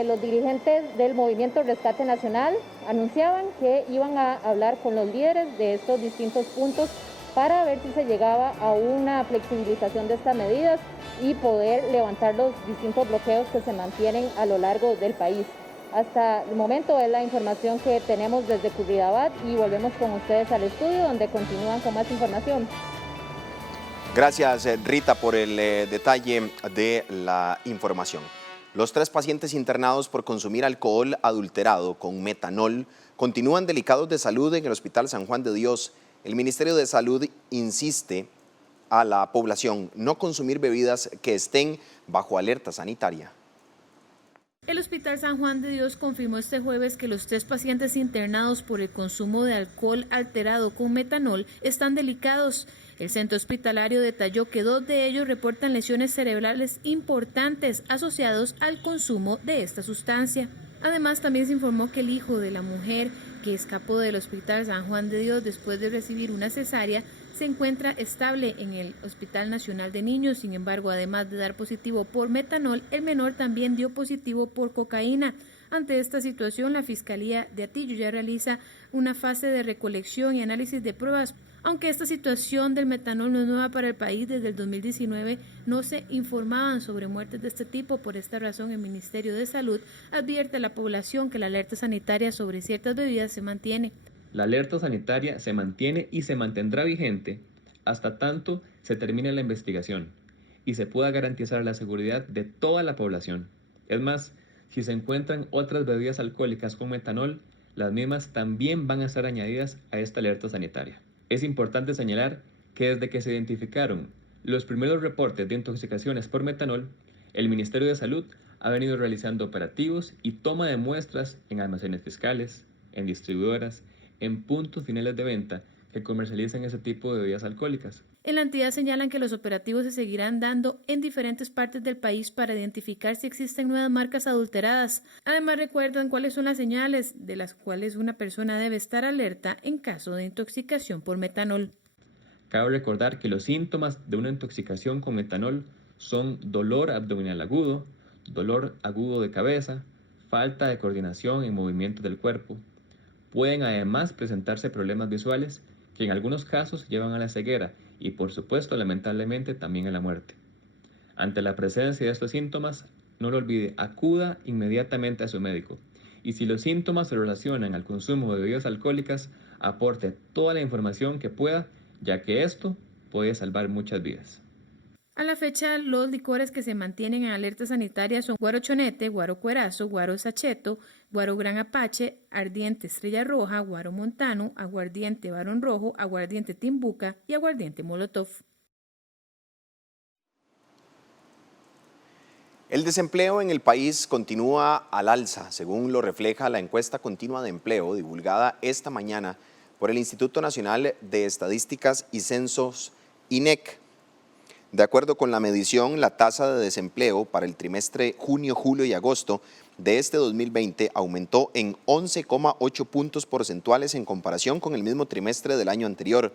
los dirigentes del Movimiento Rescate Nacional anunciaban que iban a hablar con los líderes de estos distintos puntos para ver si se llegaba a una flexibilización de estas medidas y poder levantar los distintos bloqueos que se mantienen a lo largo del país. Hasta el momento es la información que tenemos desde Curridabat y volvemos con ustedes al estudio donde continúan con más información. Gracias, Rita, por el detalle de la información. Los 3 pacientes internados por consumir alcohol adulterado con metanol continúan delicados de salud en el Hospital San Juan de Dios. El Ministerio de Salud insiste a la población no consumir bebidas que estén bajo alerta sanitaria. El Hospital San Juan de Dios confirmó este jueves que los 3 pacientes internados por el consumo de alcohol alterado con metanol están delicados. El centro hospitalario detalló que 2 de ellos reportan lesiones cerebrales importantes asociados al consumo de esta sustancia. Además, también se informó que el hijo de la mujer que escapó del Hospital San Juan de Dios después de recibir una cesárea se encuentra estable en el Hospital Nacional de Niños. Sin embargo, además de dar positivo por metanol, el menor también dio positivo por cocaína. Ante esta situación, la Fiscalía de Atillo ya realiza una fase de recolección y análisis de pruebas. Aunque esta situación del metanol no es nueva para el país, desde el 2019 no se informaban sobre muertes de este tipo. Por esta razón, el Ministerio de Salud advierte a la población que la alerta sanitaria sobre ciertas bebidas se mantiene. La alerta sanitaria se mantiene y se mantendrá vigente hasta tanto se termine la investigación y se pueda garantizar la seguridad de toda la población. Es más, si se encuentran otras bebidas alcohólicas con metanol, las mismas también van a ser añadidas a esta alerta sanitaria. Es importante señalar que desde que se identificaron los primeros reportes de intoxicaciones por metanol, el Ministerio de Salud ha venido realizando operativos y toma de muestras en almacenes fiscales, en distribuidoras, en puntos finales de venta que comercializan ese tipo de bebidas alcohólicas. En la entidad señalan que los operativos se seguirán dando en diferentes partes del país para identificar si existen nuevas marcas adulteradas. Además, recuerdan cuáles son las señales de las cuales una persona debe estar alerta en caso de intoxicación por metanol. Cabe recordar que los síntomas de una intoxicación con metanol son dolor abdominal agudo, dolor agudo de cabeza, falta de coordinación en movimientos del cuerpo. Pueden además presentarse problemas visuales que en algunos casos llevan a la ceguera y por supuesto lamentablemente también a la muerte. Ante la presencia de estos síntomas, no lo olvide, acuda inmediatamente a su médico y si los síntomas se relacionan al consumo de bebidas alcohólicas, aporte toda la información que pueda, ya que esto puede salvar muchas vidas. A la fecha, los licores que se mantienen en alerta sanitaria son Guaro Chonete, Guaro Cuerazo, Guaro Sacheto, Guaro Gran Apache, Ardiente Estrella Roja, Guaro Montano, Aguardiente Barón Rojo, Aguardiente Timbuca y Aguardiente Molotov. El desempleo en el país continúa al alza, según lo refleja la encuesta continua de empleo divulgada esta mañana por el Instituto Nacional de Estadísticas y Censos, INEC. De acuerdo con la medición, la tasa de desempleo para el trimestre junio, julio y agosto de este 2020 aumentó en 11,8 puntos porcentuales en comparación con el mismo trimestre del año anterior.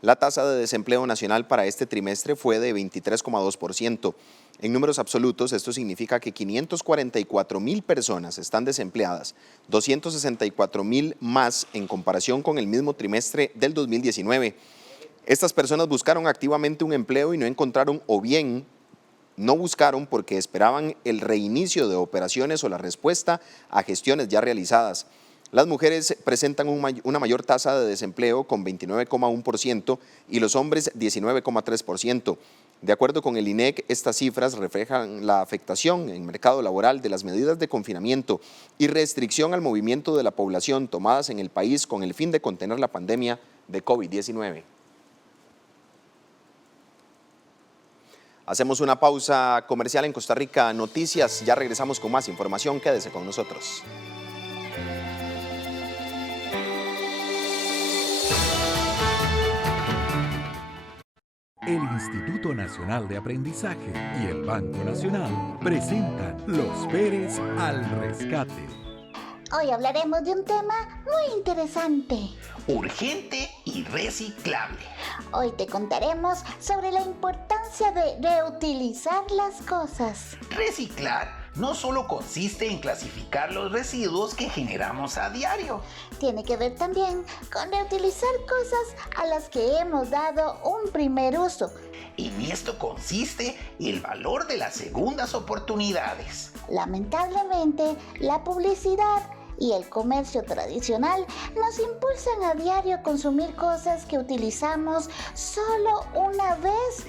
La tasa de desempleo nacional para este trimestre fue de 23,2%. En números absolutos, esto significa que 544,000 personas están desempleadas, 264,000 más en comparación con el mismo trimestre del 2019. Estas personas buscaron activamente un empleo y no encontraron, o bien no buscaron porque esperaban el reinicio de operaciones o la respuesta a gestiones ya realizadas. Las mujeres presentan una mayor tasa de desempleo con 29,1% y los hombres 19,3%. De acuerdo con el INEC, estas cifras reflejan la afectación en el mercado laboral de las medidas de confinamiento y restricción al movimiento de la población tomadas en el país con el fin de contener la pandemia de COVID-19. Hacemos una pausa comercial en Costa Rica Noticias. Ya regresamos con más información. Quédese con nosotros. El Instituto Nacional de Aprendizaje y el Banco Nacional presentan Los Pérez al Rescate. Hoy hablaremos de un tema muy interesante. Urgente y reciclable. Hoy te contaremos sobre la importancia de reutilizar las cosas. Reciclar no solo consiste en clasificar los residuos que generamos a diario. Tiene que ver también con reutilizar cosas a las que hemos dado un primer uso. En esto consiste el valor de las segundas oportunidades. Lamentablemente, la publicidad y el comercio tradicional nos impulsan a diario a consumir cosas que utilizamos solo una vez.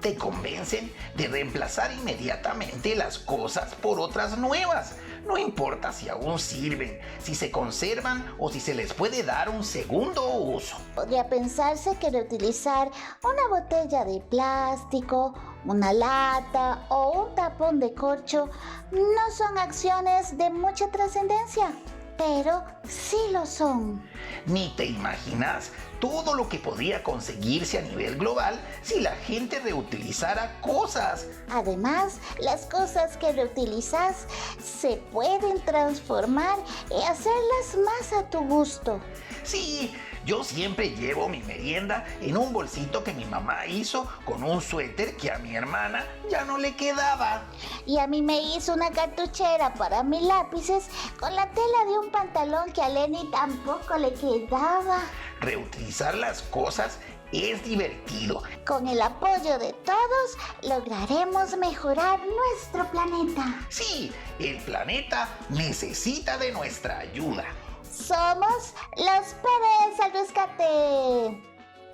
Te convencen de reemplazar inmediatamente las cosas por otras nuevas, no importa si aún sirven, si se conservan o si se les puede dar un segundo uso. Podría pensarse que reutilizar una botella de plástico, una lata o un tapón de corcho no son acciones de mucha trascendencia, pero sí lo son. Ni te imaginas todo lo que podría conseguirse a nivel global si la gente reutilizara cosas. Además, las cosas que reutilizas se pueden transformar y hacerlas más a tu gusto. Sí, yo siempre llevo mi merienda en un bolsito que mi mamá hizo con un suéter que a mi hermana ya no le quedaba. Y a mí me hizo una cartuchera para mis lápices con la tela de un pantalón que a Lenny tampoco le quedaba. Reutilizar las cosas es divertido. Con el apoyo de todos, lograremos mejorar nuestro planeta. Sí, el planeta necesita de nuestra ayuda. Somos los Pérez al Rescate.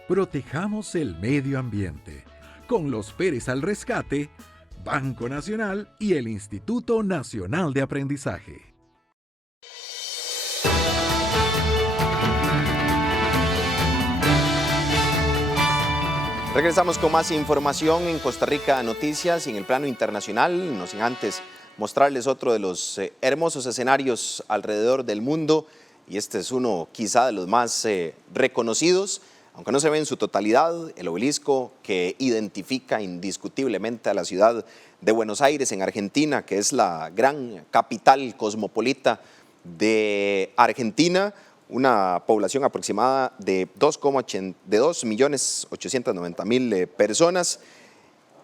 Protejamos el medio ambiente. Con los Pérez al Rescate, Banco Nacional y el Instituto Nacional de Aprendizaje. Regresamos con más información en Costa Rica Noticias y en el plano internacional, no sin antes mostrarles otro de los hermosos escenarios alrededor del mundo, y este es uno quizá de los más reconocidos, aunque no se ve en su totalidad, el obelisco que identifica indiscutiblemente a la ciudad de Buenos Aires en Argentina, que es la gran capital cosmopolita de Argentina, una población aproximada de 2.890.000 personas.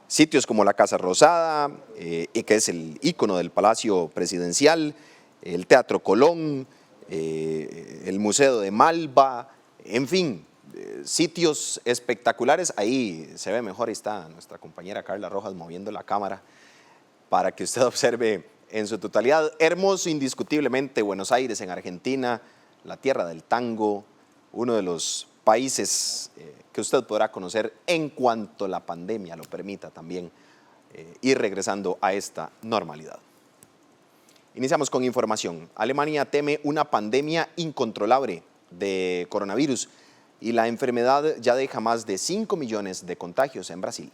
Sitios como la Casa Rosada, que es el ícono del Palacio Presidencial, el Teatro Colón, el Museo de Malva, en fin, sitios espectaculares. Ahí se ve mejor, ahí está nuestra compañera Carla Rojas moviendo la cámara para que usted observe en su totalidad. Hermoso indiscutiblemente Buenos Aires en Argentina, la tierra del tango, uno de los países que usted podrá conocer en cuanto la pandemia lo permita también, ir regresando a esta normalidad. Iniciamos con información. Alemania teme una pandemia incontrolable de coronavirus y la enfermedad ya deja más de 5 millones de contagios en Brasil.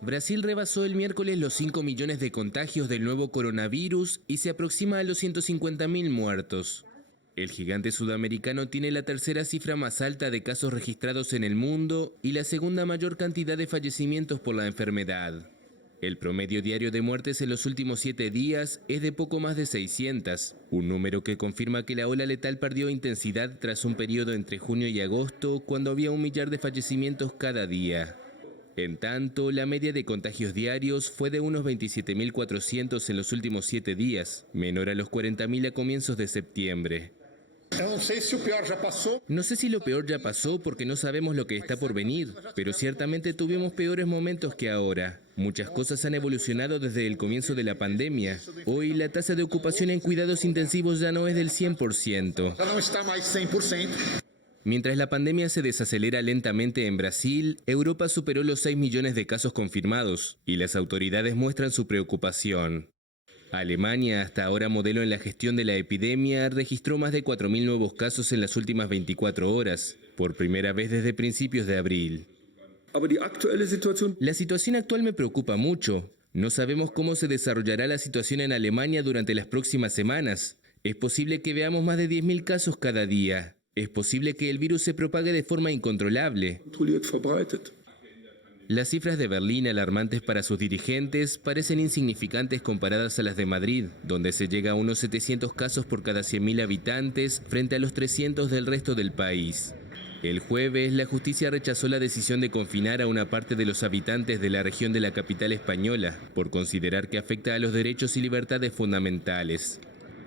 Brasil rebasó el miércoles los 5 millones de contagios del nuevo coronavirus y se aproxima a los 150.000 muertos. El gigante sudamericano tiene la tercera cifra más alta de casos registrados en el mundo y la segunda mayor cantidad de fallecimientos por la enfermedad. El promedio diario de muertes en los últimos 7 días es de poco más de 600, un número que confirma que la ola letal perdió intensidad tras un periodo entre junio y agosto, cuando había 1 millar de fallecimientos cada día. En tanto, la media de contagios diarios fue de unos 27.400 en los últimos 7 días, menor a los 40.000 a comienzos de septiembre. No sé si lo peor ya pasó porque no sabemos lo que está por venir, pero ciertamente tuvimos peores momentos que ahora. Muchas cosas han evolucionado desde el comienzo de la pandemia. Hoy la tasa de ocupación en cuidados intensivos ya no es del 100%. Mientras la pandemia se desacelera lentamente en Brasil, Europa superó los 6 millones de casos confirmados y las autoridades muestran su preocupación. Alemania, hasta ahora modelo en la gestión de la epidemia, registró más de 4.000 nuevos casos en las últimas 24 horas, por primera vez desde principios de abril. La situación actual me preocupa mucho. No sabemos cómo se desarrollará la situación en Alemania durante las próximas semanas. Es posible que veamos más de 10.000 casos cada día. Es posible que el virus se propague de forma incontrolable. Las cifras de Berlín, alarmantes para sus dirigentes, parecen insignificantes comparadas a las de Madrid, donde se llega a unos 700 casos por cada 100.000 habitantes frente a los 300 del resto del país. El jueves, la justicia rechazó la decisión de confinar a una parte de los habitantes de la región de la capital española, por considerar que afecta a los derechos y libertades fundamentales.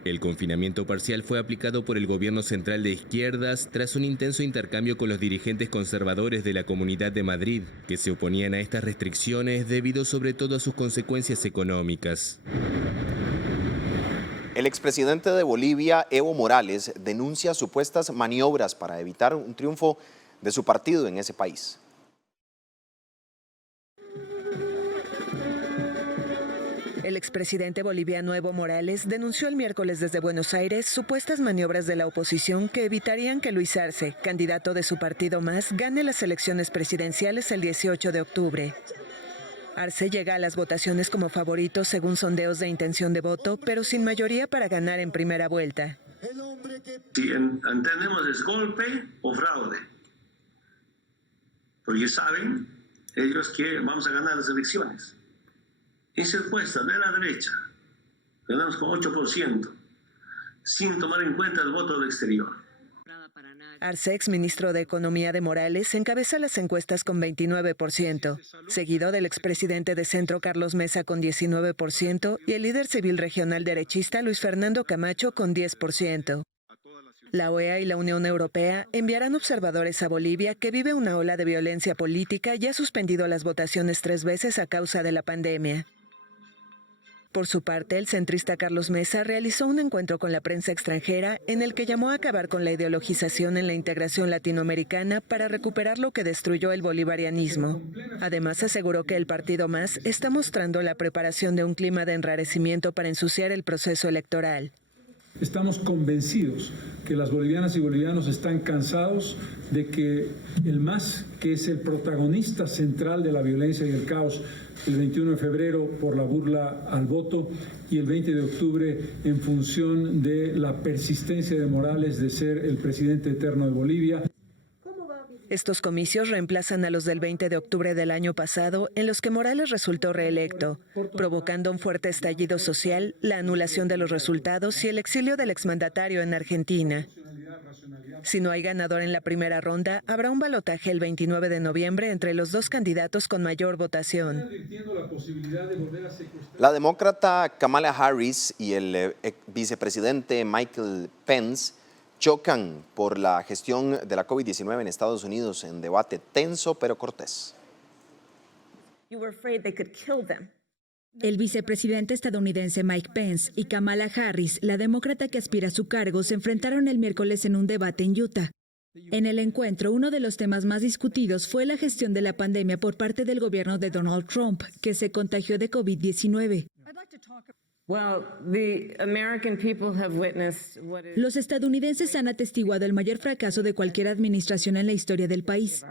El confinamiento parcial fue aplicado por el gobierno central de izquierdas tras un intenso intercambio con los dirigentes conservadores de la Comunidad de Madrid, que se oponían a estas restricciones debido sobre todo a sus consecuencias económicas. El expresidente de Bolivia, Evo Morales, denuncia supuestas maniobras para evitar un triunfo de su partido en ese país. El expresidente boliviano Evo Morales denunció el miércoles desde Buenos Aires supuestas maniobras de la oposición que evitarían que Luis Arce, candidato de su partido MAS, gane las elecciones presidenciales el 18 de octubre. Arce llega a las votaciones como favorito según sondeos de intención de voto, pero sin mayoría para ganar en primera vuelta. Si entendemos es golpe o fraude, porque saben ellos que vamos a ganar las elecciones. Esa encuesta de la derecha, ganamos con 8%, sin tomar en cuenta el voto del exterior. Arce, exministro de Economía de Morales, encabeza las encuestas con 29%, seguido del expresidente de Centro Carlos Mesa con 19% y el líder civil regional derechista Luis Fernando Camacho con 10%. La OEA y la Unión Europea enviarán observadores a Bolivia, que vive una ola de violencia política y ha suspendido las votaciones 3 veces a causa de la pandemia. Por su parte, el centrista Carlos Mesa realizó un encuentro con la prensa extranjera en el que llamó a acabar con la ideologización en la integración latinoamericana para recuperar lo que destruyó el bolivarianismo. Además, aseguró que el partido MAS está mostrando la preparación de un clima de enrarecimiento para ensuciar el proceso electoral. Estamos convencidos que las bolivianas y bolivianos están cansados de que el MAS, que es el protagonista central de la violencia y el caos, el 21 de febrero por la burla al voto y el 20 de octubre en función de la persistencia de Morales de ser el presidente eterno de Bolivia. Estos comicios reemplazan a los del 20 de octubre del año pasado, en los que Morales resultó reelecto, provocando un fuerte estallido social, la anulación de los resultados y el exilio del exmandatario en Argentina. Si no hay ganador en la primera ronda, habrá un balotaje el 29 de noviembre entre los dos candidatos con mayor votación. La demócrata Kamala Harris y el vicepresidente Mike Pence chocan por la gestión de la COVID-19 en Estados Unidos en debate tenso pero cortés. El vicepresidente estadounidense Mike Pence y Kamala Harris, la demócrata que aspira a su cargo, se enfrentaron el miércoles en un debate en Utah. En el encuentro, uno de los temas más discutidos fue la gestión de la pandemia por parte del gobierno de Donald Trump, que se contagió de COVID-19. Los estadounidenses han atestiguado el mayor fracaso de cualquier administración en la historia del país.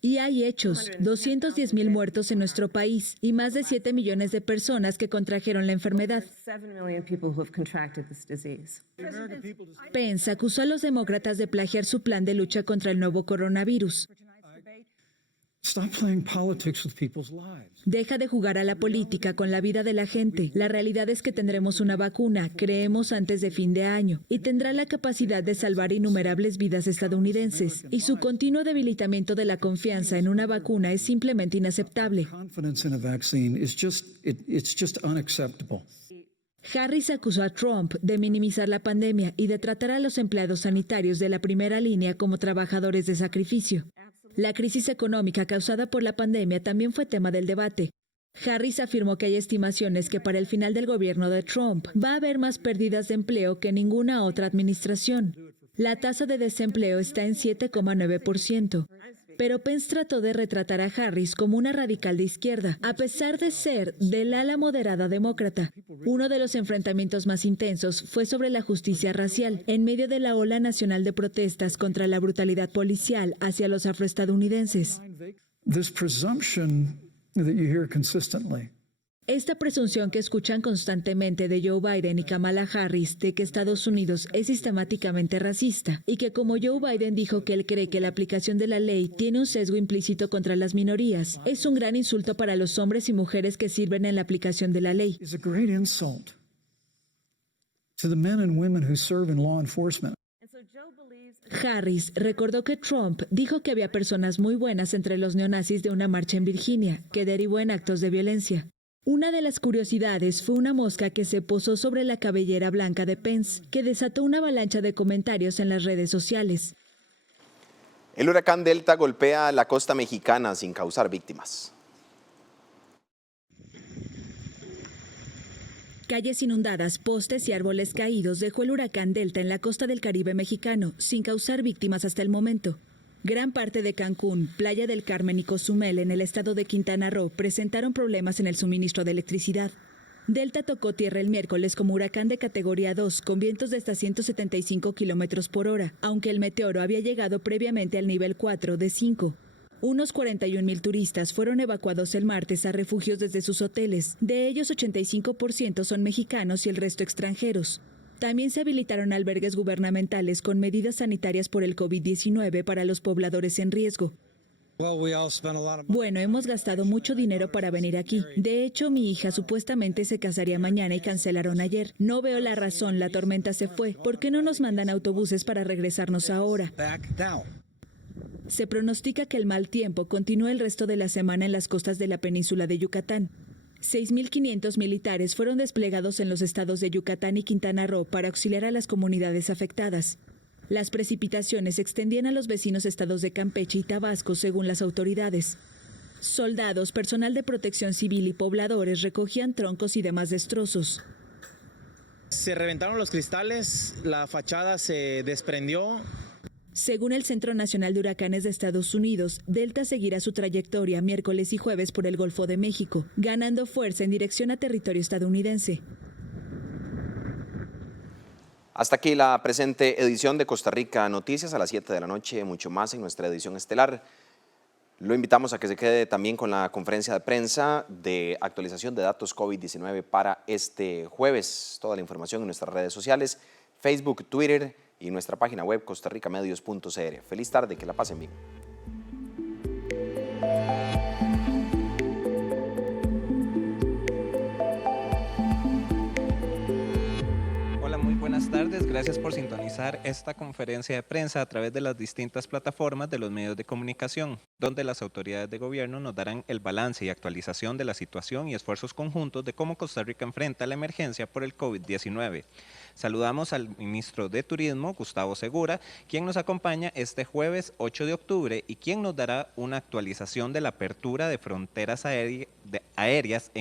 Y hay hechos: 210,000 muertos en nuestro país y más de 7 millones de personas que contrajeron la enfermedad. Pence acusó a los demócratas de plagiar su plan de lucha contra el nuevo coronavirus. Deja de jugar a la política con la vida de la gente. La realidad es que tendremos una vacuna, creemos, antes de fin de año, y tendrá la capacidad de salvar innumerables vidas estadounidenses. Y su continuo debilitamiento de la confianza en una vacuna es simplemente inaceptable. Harris acusó a Trump de minimizar la pandemia y de tratar a los empleados sanitarios de la primera línea como trabajadores de sacrificio. La crisis económica causada por la pandemia también fue tema del debate. Harris afirmó que hay estimaciones que para el final del gobierno de Trump va a haber más pérdidas de empleo que ninguna otra administración. La tasa de desempleo está en 7,9%. Pero Pence trató de retratar a Harris como una radical de izquierda, a pesar de ser del ala moderada demócrata. Uno de los enfrentamientos más intensos fue sobre la justicia racial, en medio de la ola nacional de protestas contra la brutalidad policial hacia los afroestadounidenses. Esta presunción que escuchan constantemente de Joe Biden y Kamala Harris de que Estados Unidos es sistemáticamente racista y que, como Joe Biden dijo que él cree que la aplicación de la ley tiene un sesgo implícito contra las minorías, es un gran insulto para los hombres y mujeres que sirven en la aplicación de la ley. Harris recordó que Trump dijo que había personas muy buenas entre los neonazis de una marcha en Virginia, que derivó en actos de violencia. Una de las curiosidades fue una mosca que se posó sobre la cabellera blanca de Pence, que desató una avalancha de comentarios en las redes sociales. El huracán Delta golpea la costa mexicana sin causar víctimas. Calles inundadas, postes y árboles caídos dejó el huracán Delta en la costa del Caribe mexicano, sin causar víctimas hasta el momento. Gran parte de Cancún, Playa del Carmen y Cozumel en el estado de Quintana Roo presentaron problemas en el suministro de electricidad. Delta tocó tierra el miércoles como huracán de categoría 2 con vientos de hasta 175 kilómetros por hora, aunque el meteoro había llegado previamente al nivel 4 de 5. Unos 41,000 turistas fueron evacuados el martes a refugios desde sus hoteles. De ellos, 85% son mexicanos y el resto extranjeros. También se habilitaron albergues gubernamentales con medidas sanitarias por el COVID-19 para los pobladores en riesgo. Bueno, hemos gastado mucho dinero para venir aquí. De hecho, mi hija supuestamente se casaría mañana y cancelaron ayer. No veo la razón, la tormenta se fue. ¿Por qué no nos mandan autobuses para regresarnos ahora? Se pronostica que el mal tiempo continúe el resto de la semana en las costas de la península de Yucatán. 6,500 militares fueron desplegados en los estados de Yucatán y Quintana Roo para auxiliar a las comunidades afectadas. Las precipitaciones se extendían a los vecinos estados de Campeche y Tabasco, según las autoridades. Soldados, personal de protección civil y pobladores recogían troncos y demás destrozos. Se reventaron los cristales, la fachada se desprendió. Según el Centro Nacional de Huracanes de Estados Unidos, Delta seguirá su trayectoria miércoles y jueves por el Golfo de México, ganando fuerza en dirección a territorio estadounidense. Hasta aquí la presente edición de Costa Rica Noticias a las 7 de la noche, mucho más en nuestra edición estelar. Lo invitamos a que se quede también con la conferencia de prensa de actualización de datos COVID-19 para este jueves. Toda la información en nuestras redes sociales, Facebook, Twitter y nuestra página web costarricamedios.cr. Feliz tarde, que la pasen bien. Buenas tardes, gracias por sintonizar esta conferencia de prensa a través de las distintas plataformas de los medios de comunicación, donde las autoridades de gobierno nos darán el balance y actualización de la situación y esfuerzos conjuntos de cómo Costa Rica enfrenta la emergencia por el COVID-19. Saludamos al ministro de Turismo, Gustavo Segura, quien nos acompaña este jueves 8 de octubre y quien nos dará una actualización de la apertura de fronteras aéreas en